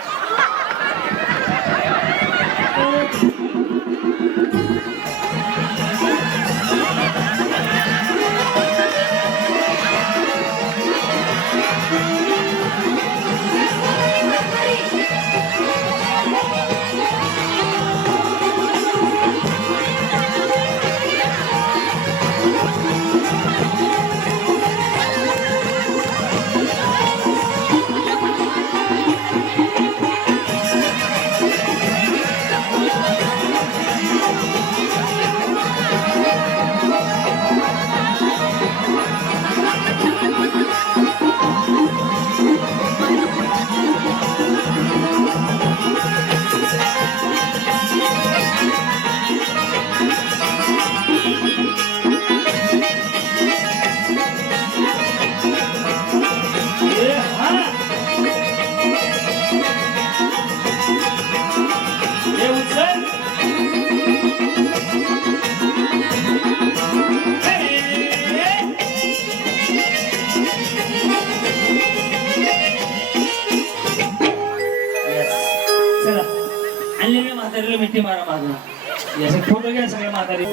म्हातारीला मिठी मारा मागून याचे फोटो घ्या सगळ्या म्हातारी.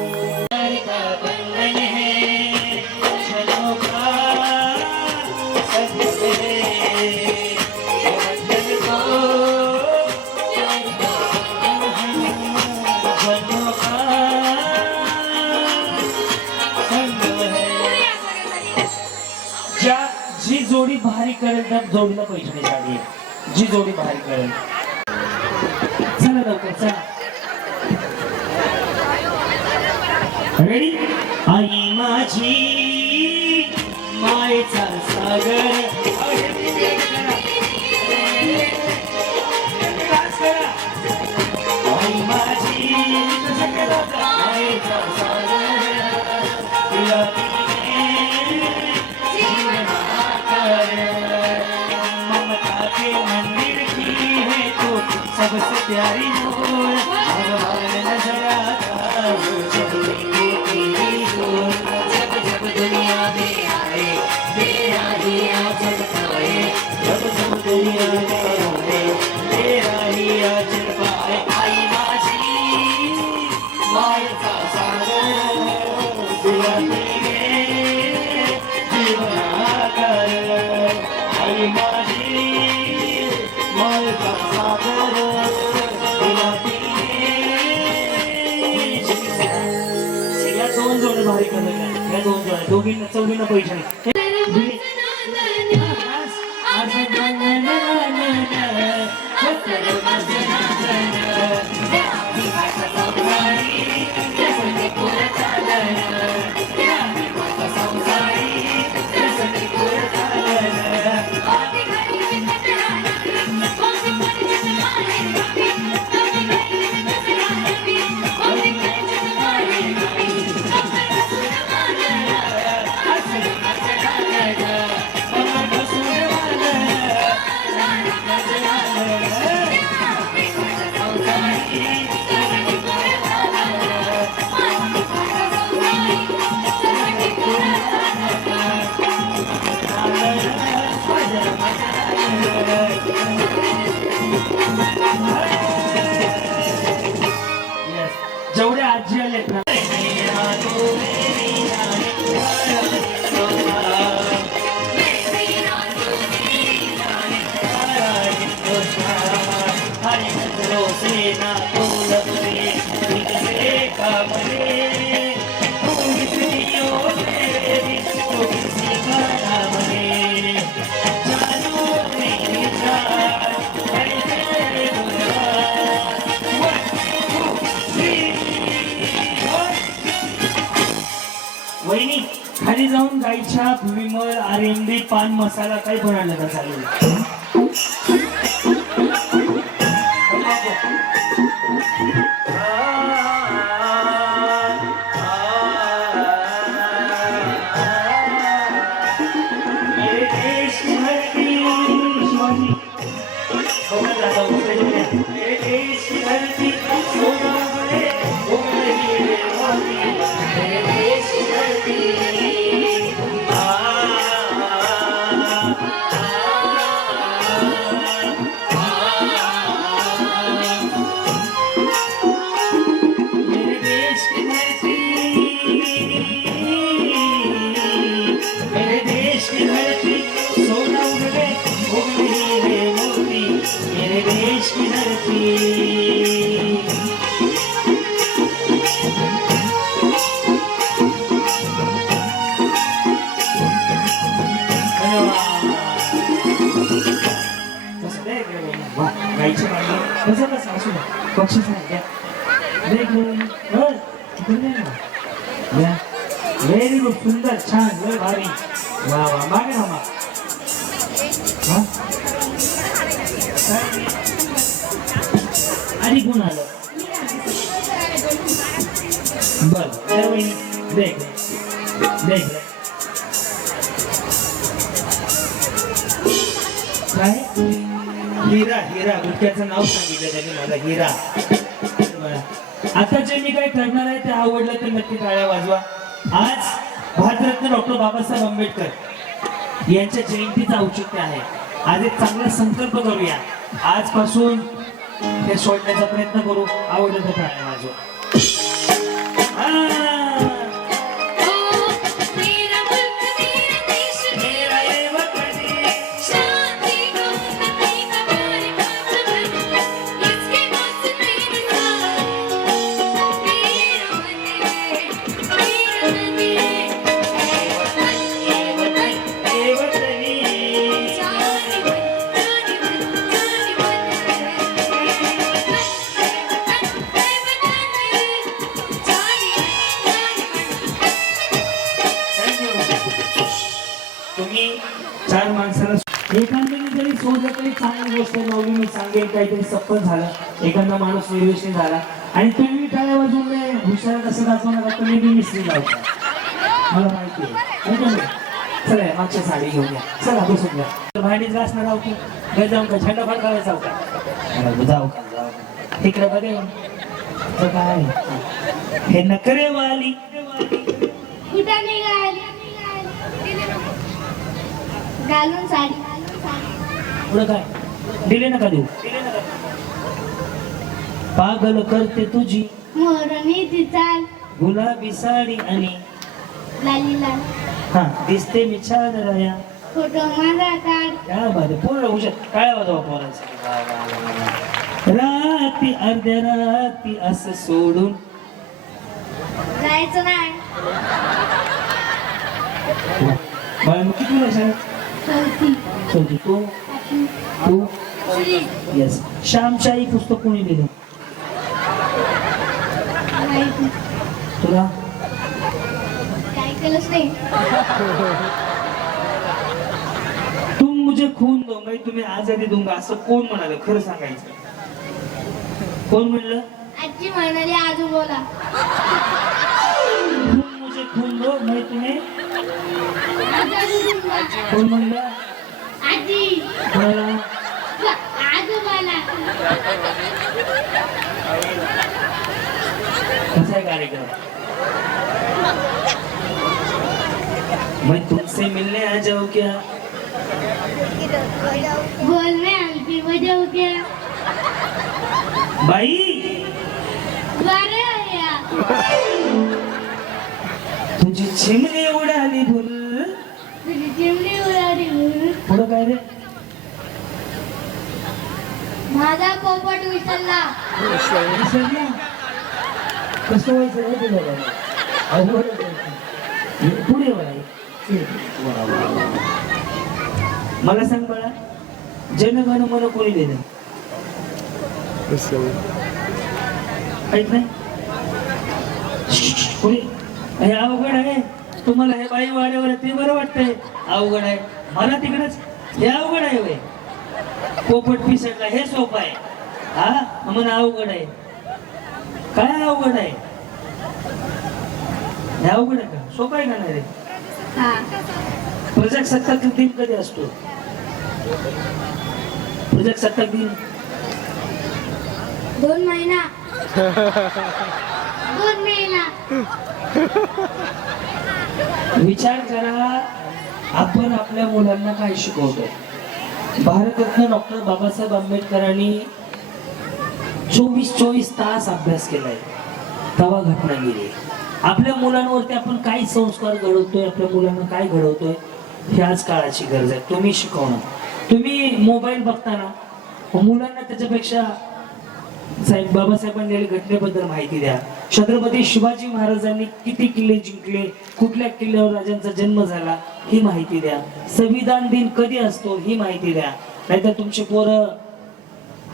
जी जोडी भारी करेल त्या जोडीला पैसे नाही साडी, जी जोडी भारी करेल. चला लवकर चला. रेडी. आई माझी मायेचा सागर, आई माझी मायेचा सागर, तिला ममता के मंदिर की है तो सबसे प्यारी नूर, भगवान नजर आता वो जब तेरी जोर, जब जब दुनिया में आए तेरा ही आंचल पाए, जब जब दुनिया में आए तेरा ही आंचल पाए. आई माझी मायेचा सागर, तुला जीवनाकर, आई माझी मायेचा सागर, या दोन जोड भारी करत, या दोन जोड दोघींना चौघींना पैसे नाही. वहिनी खाली जाऊन गाईच्या विमल आरंबी पान मसाला काही पण आणलं का चालेल. मेरे देश की धरती शिवाजी मेरे देश की धरती सोना बने उगले हीरे मोती मेरे देश की धरती मेरे देश की धरती मेरे देश की धरती सोना उगले हीरे मोती मेरे देश की धरती. गाईची मांडी कसं कसं असू द्या बक्षीस नाही द्या व्हेरी गुड सुंदर छान लय भारी वा वा मागे ना मग आणि कोण आलं बर देख देख काय हिरा हिरा गुटक्याचं नाव सांगितलं त्यांनी मला हिरा. आता जे मी काही करणार आहे ते आवडलं तर नक्की टाळ्या वाजवा. आज भारतरत्न डॉक्टर बाबासाहेब आंबेडकर यांच्या जयंतीचं औचित्य आहे. आज एक चांगला संकल्प करूया. आजपासून ते सोडण्याचा प्रयत्न करू. आवडलं तर टाळ्या वाजवा. तुम्ही चार माणसाला एखाद्याने जरी सोडलं तरी चांगली गोष्ट लावली. मी सांगेन काहीतरी सफल झालं, एखादा माणूस निर्वेशनी झाला आणि तुम्ही टाळ्या वाजवून हुशार कसं दाखवू नका. तुम्ही बी मिसरी लावता मला माहिती आहे. चला मागच्या साडी घेऊन या. चला बसून घ्या. भांडीच घासणार आहोत की घर जाऊन का झेंडा फडकावायचा होता. जाऊ का तिकडे बघे काय हे नकरे वाली कुठं निघाली घालून साडी पुढं काय दिले नका देऊ. पागल करते तुझी मोरणी ती चाल गुलाबी साडी आणि लाली लाल हा दिसते मी छान राया. फोटो माझा काढ काय बात पोरं हुशार. काय वाजवा पोरांचं. राती अर्ध्या राती असं सोडून जायचं नाही. बाळा मग किती वर्ष आहे. चौथी तू तू येस. श्यामशाही पुस्तक कोणी दिलं तुला. काय केलंच नाही. तुम मुझे खून दो मैं तुम्हें आजादी दूंगा असं कोण म्हणाल. खरं सांगायचं कोण म्हणलं. आजी म्हणाली आजोबाला तुम मुझे खून दो मैं तुम्हें आजादी दूंगा. कोण म्हणलं. आजी कोणाला. आजोबाला. कसा आहे कार्यक्रम. मैं तुमसे मिलने आ जाऊं क्या. बोल में हल्की बजाऊ क्या. बाई बरं या तुझी चिमणी उडाली भूल. तुझी चिमणी उडाली भूल. पुढं काय रे. माझा पोपट विसरला. विसरला. कसं व्हायचं रे तुझ्या अवघड पुढे मला सांग बाळा जनगण मन कोणी दिलं. ऐक नाही कोणी हे अवघड आहे. तुम्हाला हे बाई वाड्यावर ते बरं वाटतंय अवघड आहे मला तिकडेच हे अवघड आहे होय पोपट पिसटला हे सोपं आहे हा म्हणा अवघड आहे काय अवघड आहे हे अवघड आहे का सोपं आहे का नाही रे प्रजासत्ताक दिन कधी असतो प्रजासत्ताक दिन 2 महिना 2 महिना विचार करा आपण आपल्या मुलांना काय शिकवतोय भारतरत्न डॉक्टर बाबासाहेब आंबेडकरांनी 24 तास अभ्यास केलाय तवा घटना गेली आपल्या मुलांवरती आपण काय संस्कार घडवतोय आपल्या मुलांना काय घडवतोय ह्याच काळाची गरज आहे तुम्ही शिकवणं तुम्ही मोबाईल बघताना मुलांना त्याच्यापेक्षा साहेब बाबासाहेबांनी घटनेबद्दल माहिती द्या छत्रपती शिवाजी महाराजांनी किती किल्ले जिंकले कुठल्या किल्ल्यावर राजांचा जन्म झाला ही माहिती द्या संविधान दिन कधी असतो ही माहिती द्या नाहीतर तुमची पोरं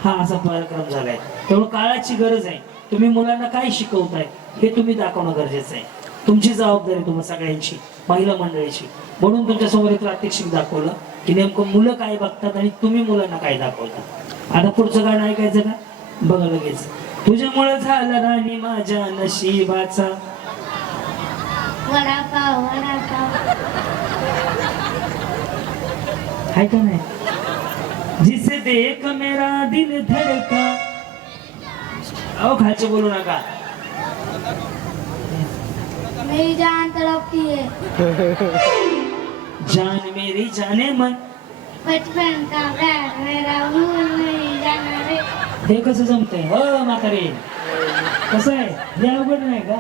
हा असा कार्यक्रम झालाय त्यामुळे काळाची गरज आहे तुम्ही मुलांना काय शिकवताय हे तुम्ही दाखवणं गरजेचं आहे तुमची जबाबदारी तुम्हा सगळ्यांची महिला मंडळीची म्हणून तुमच्या समोर एक प्रात्यक्षिक दाखवलं की नेमकं मुलं काय बघतात आणि तुम्ही मुलांना काय दाखवता आता पुढचं गाणं ऐकायचं का बघा लगेच तुझ्यामुळे झाला राणी माझ्या नशिबाचा वडापाव वडापाव है का नाही जिसे देख मेरा दिल धड़का अहो खालचे बोलू नका मेरी जान तड़पती है जान मेरी जाने मन बचपन का प्यार मेरा भूल नहीं जाना रे हे कसं जमतंय हो म्हातारे कसं आहे हे अवघड नाही का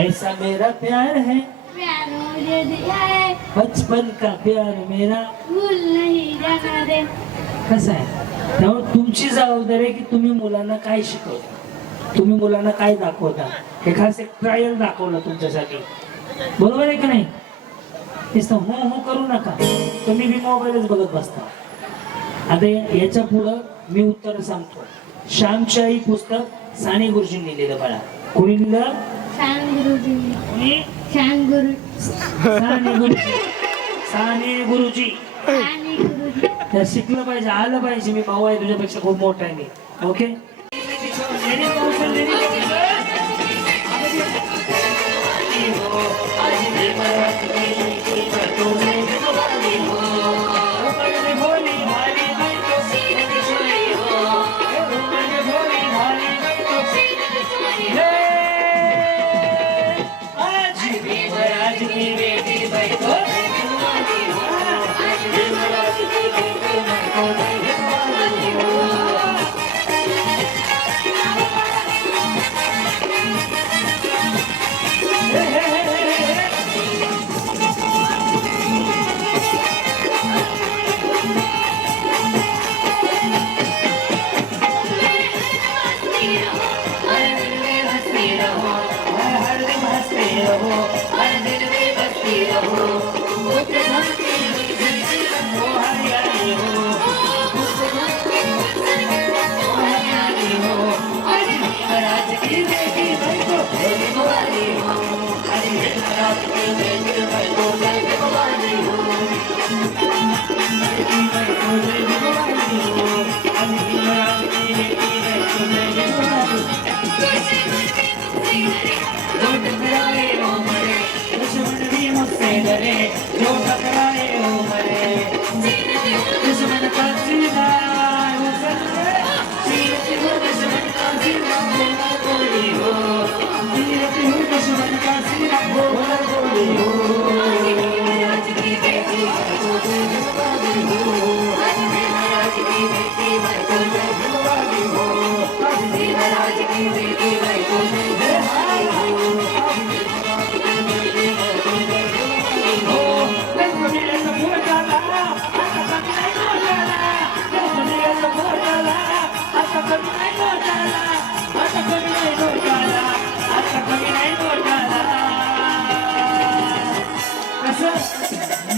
ऐसा मेरा प्यार है प्यार मुझे दिया है बचपन का प्यार मेरा भूल नहीं जाना रे कसं आहे त्यामुळे तुमची जबाबदारी आहे की तुम्ही मुलांना काय शिकवता तुम्ही मुलांना काय दाखवता हे खास एक ट्रायल दाखवलं तुमच्यासाठी बरोबर आहे का नाही नुसतं हो हो करू नका तुम्ही मी मोबाईलच बघत बसता आता याच्या पुढं मी उत्तर सांगतो श्यामची आई पुस्तक साने गुरुजींनी लिहिलं बाळा कोणी लिहिलं शान गुरुजी कोणी शान गुरु साने गुरुजी साने गुरुजी शान गुरुजी त्या शिकलं पाहिजे आलं पाहिजे मी भाऊ आहे तुझ्यापेक्षा खूप मोठा आहे मी ओके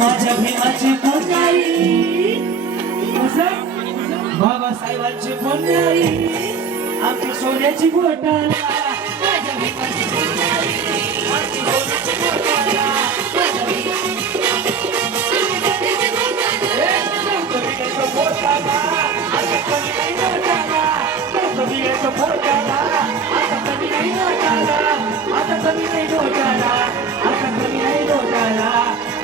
माझ्या भीमाची पुण्याई बाबासाहेबांची पुण्याई आमची सोन्याची घोटाळा माझ्या भीमाची पुण्याई आमची सोन्याची घोटाळा कमी नाही घोटाळा, आता कमी नाही घोटाळा,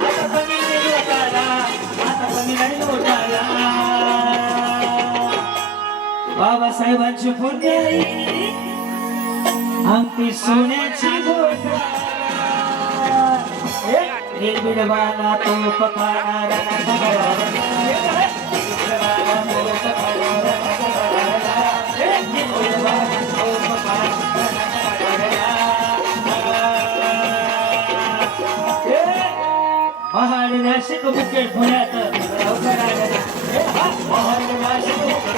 आता कमी नाही घोटाळा, आता कमी नाही घोटाळा. बाबासाहेबांची पुण्याई आमची सोन्याची घोटाळा. निर्बिडवाना तो पखाना महाड नाशिक मुखेड पुण्यात महाड नाशिक मुखेड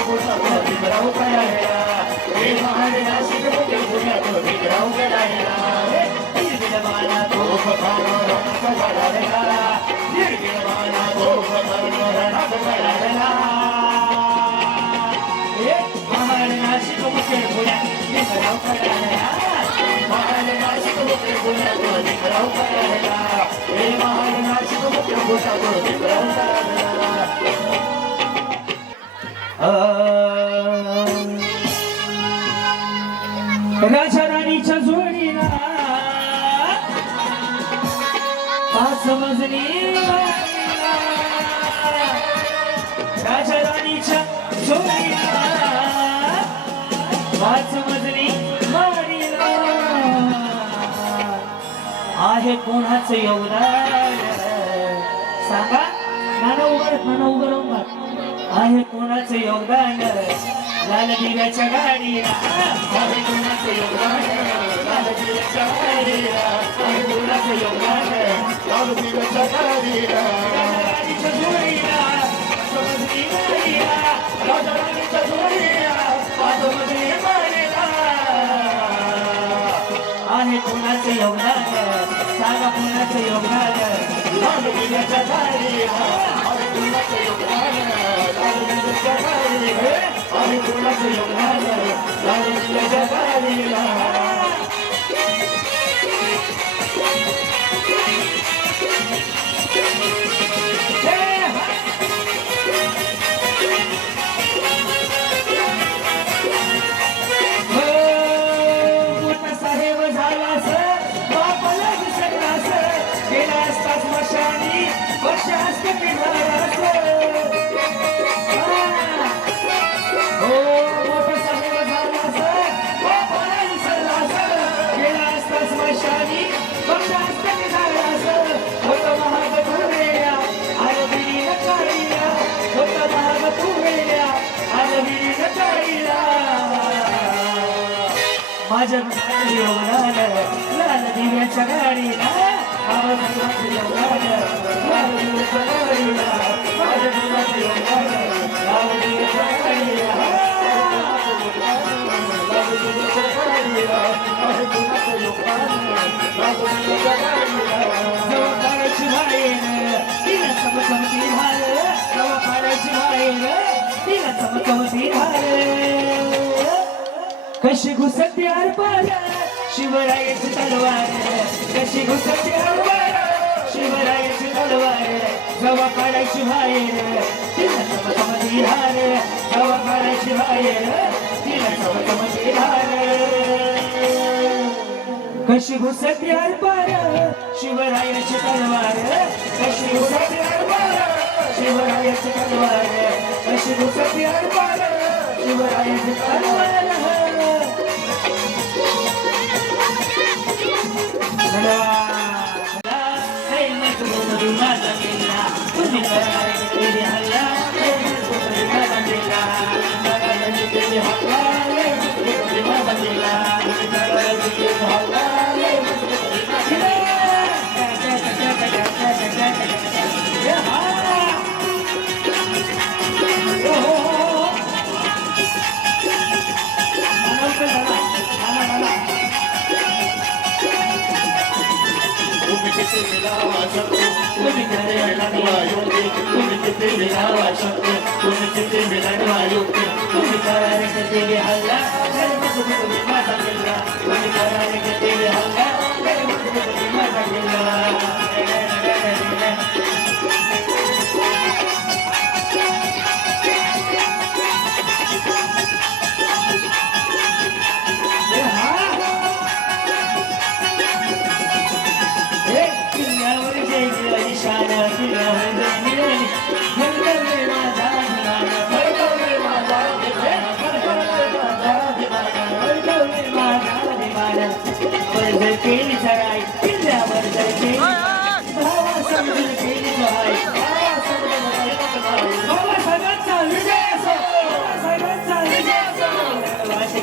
राजा राणीच्या जोडीला 5 मजली राजा राणीच्या जोडीला 5 मजली माडीला आहे कोणाचं योगदान सांगा. नाना उभं आहे कोणाचं योगदान. लाल दिव्याच्या गाडीला आहे कोणाचं योगदान. लाल दिव्याच्या गाडीला आहे कोणाचं योगदान. लाल दिव्याच्या गाडीला राजाराणीच्या जोडीला 5 मजली गाडीला राजाराणीच्या जोडीला 5 मजली गाडीला आहे कोणाचं योगदान. सांगा कोणाचं योगदान. लाल दिव्याच्या गाडीला आहे कोणाचं योगदान. लाल दिव्याच्या गाडीला आहे कोणाचं योगदान. लाल दिव्याच्या गाडीला साहेब झालास बापाला विसरलास गेला असताच मशानी वर्ष असते पिढारास. हो मोठा साहेब झालास बापाला विसरलास गेला असताच मशानी वर्ष असते पिढारास. होत महाग तू वेळ्या आरवीन काळीला होत महाग तू वेळ्या आरवीन काळीला माझ्या योगदान. लाल दिव्याच्या गाडीला बाबासाहेबांचं योगदान. लाल दिव्याच्या गाडीला माझ्या जीवाचं योगदान. लाल दिव्याच्या गाडीला लाल दिव्याच्या गाडीला आहे कोणाचं योगदान. लाल दिव्याच्या गाडीला जवळ काढायची बाहेर तिला चमचमती हार. जवळ काढायची बाहेर तिला चमचमती हार. कशी घुसती आरपार शिवरायाची तलवार. कशी घुसती आरपार शिवरायाची तलवार. जवा काढायची बाहेर तिला चमचमती हार. जवा काढायची बाहेर तिला चमचमती हार. कशी घुसती आरपार शिवरायाची तलवार. कशी घुसती आरपार शिवरायाची तलवार. कशी घुसती आरपार शिवरायाची तलवार.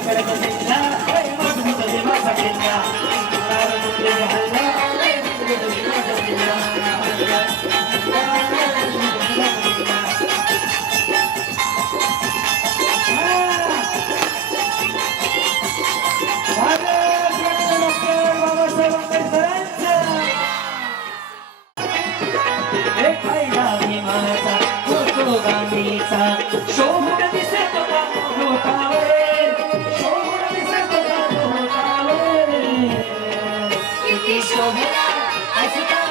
कडक जिल्हा मजबूत देवाचा किल्ला हल्ला मजबूत देवाचा किल्ला शोभून दिसत होता लोकावर शोभून दिसत होता लोकावर किती शोभला असता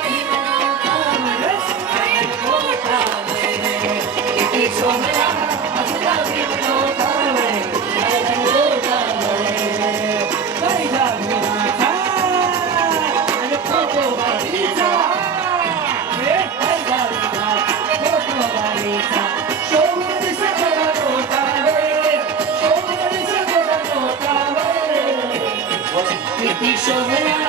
किती शोभला असता शोभला असता किती शोभला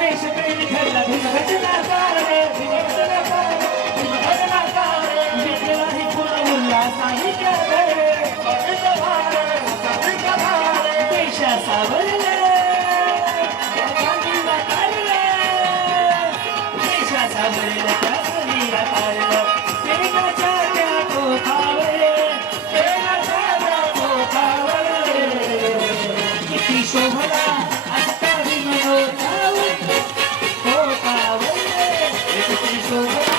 देश प्रेमी ठरला देशा सावरले देशा सावरले काश्मीरा तारलं प्रेमाच्या त्या कोठावर प्रेमाच्या कोठावर किती शोभला असता विनोदावर कोठावर किती शोभला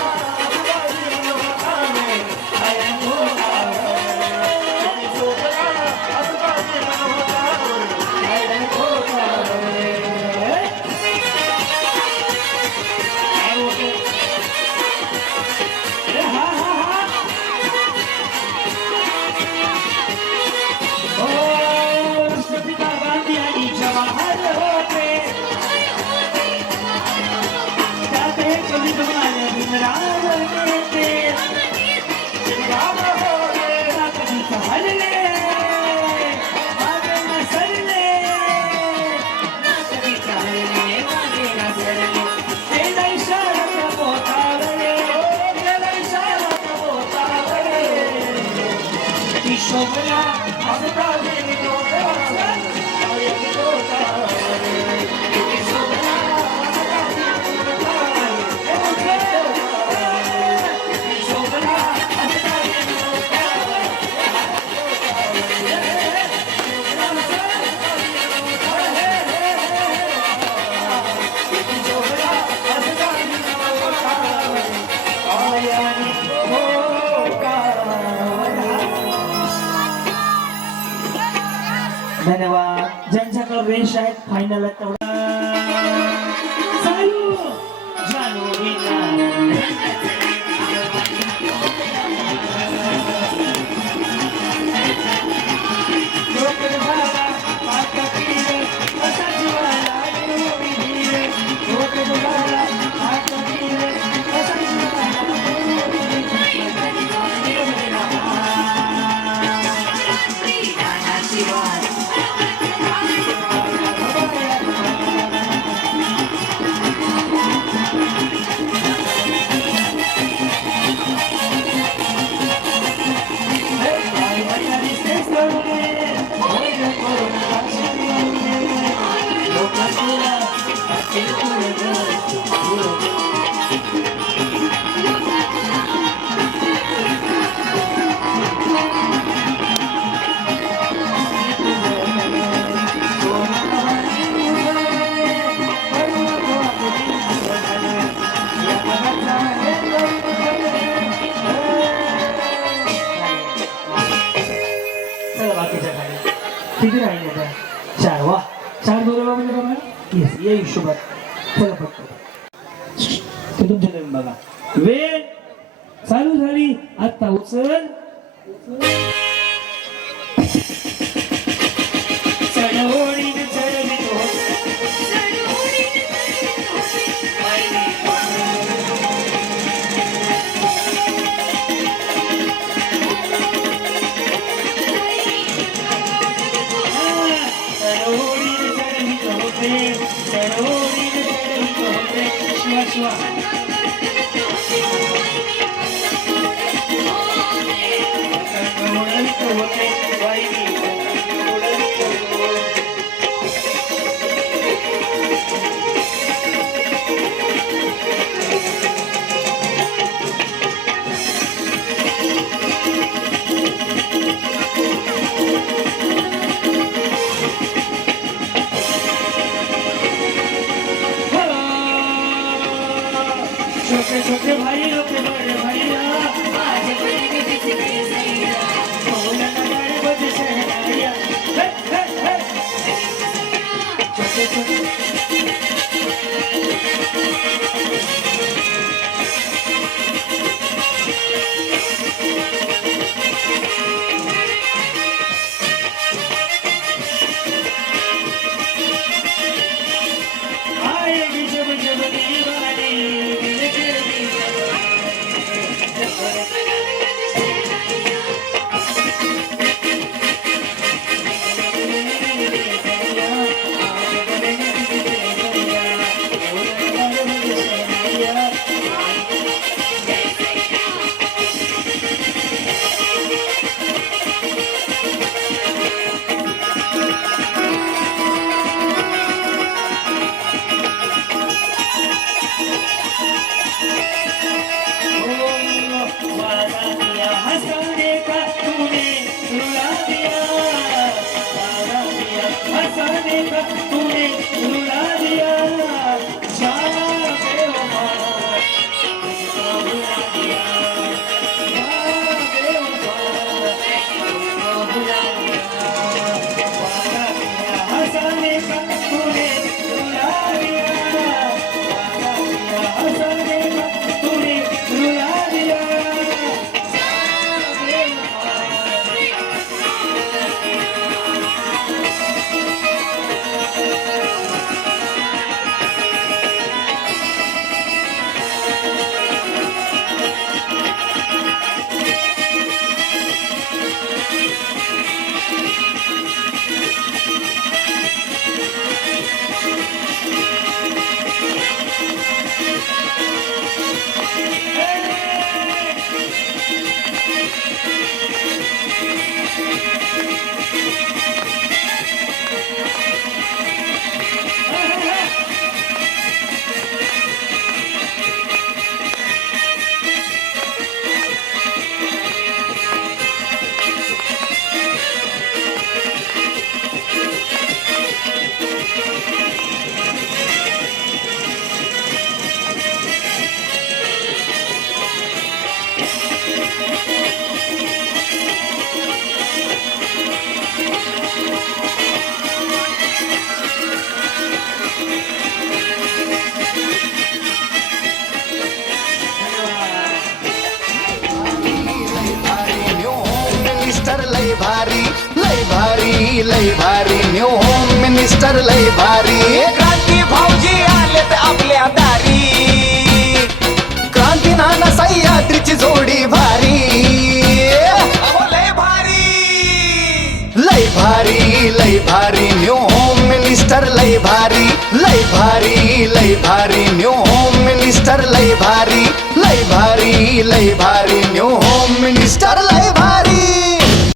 शोभला असता धन्यवाद. ज्यांच्याकडे रेश आहेत फायनल तेवढा चालू किती राहिले त्या 4 वा 4 बरोबर म्हणजे बघा येस या हिशोबात चला फक्त ते तुमच्या नवीन बघा वेळ चालू झाली आता उचल चढवणीने चढवितो उडवित होते वाहिनी उडवित होते. छोटे छोटे भाई अपने बड़े भैया आज बड़ी किसी के सैया बोलना बड़े बड़े शहनाइया हे हे हे छोटे छोटे आएगी जब जब दीवानी दिल के हंसाने का तूने रुला दिया हंसाने का तूने रुला दिया जा बेवफा तुझको भुला दिया जा बेवफा तुझको भुला दिया वादा किया हंसाने का तूने रुला दिया वादा किया हंसाने का तूने रुला दिया लय भारी लय भारी लय भारी न्यू होम मिनिस्टर लय भारी क्रांती भाऊजी आलेत आपल्या दारी क्रांती नाना सह्याद्रीची जोडी भारी अहो लय भारी लय भारी लय भारी न्यू होम मिनिस्टर लय भारी लय भारी लय भारी न्यू होम मिनिस्टर लय भारी लय भारी लय भारी न्यू होम मिनिस्टर लय भारी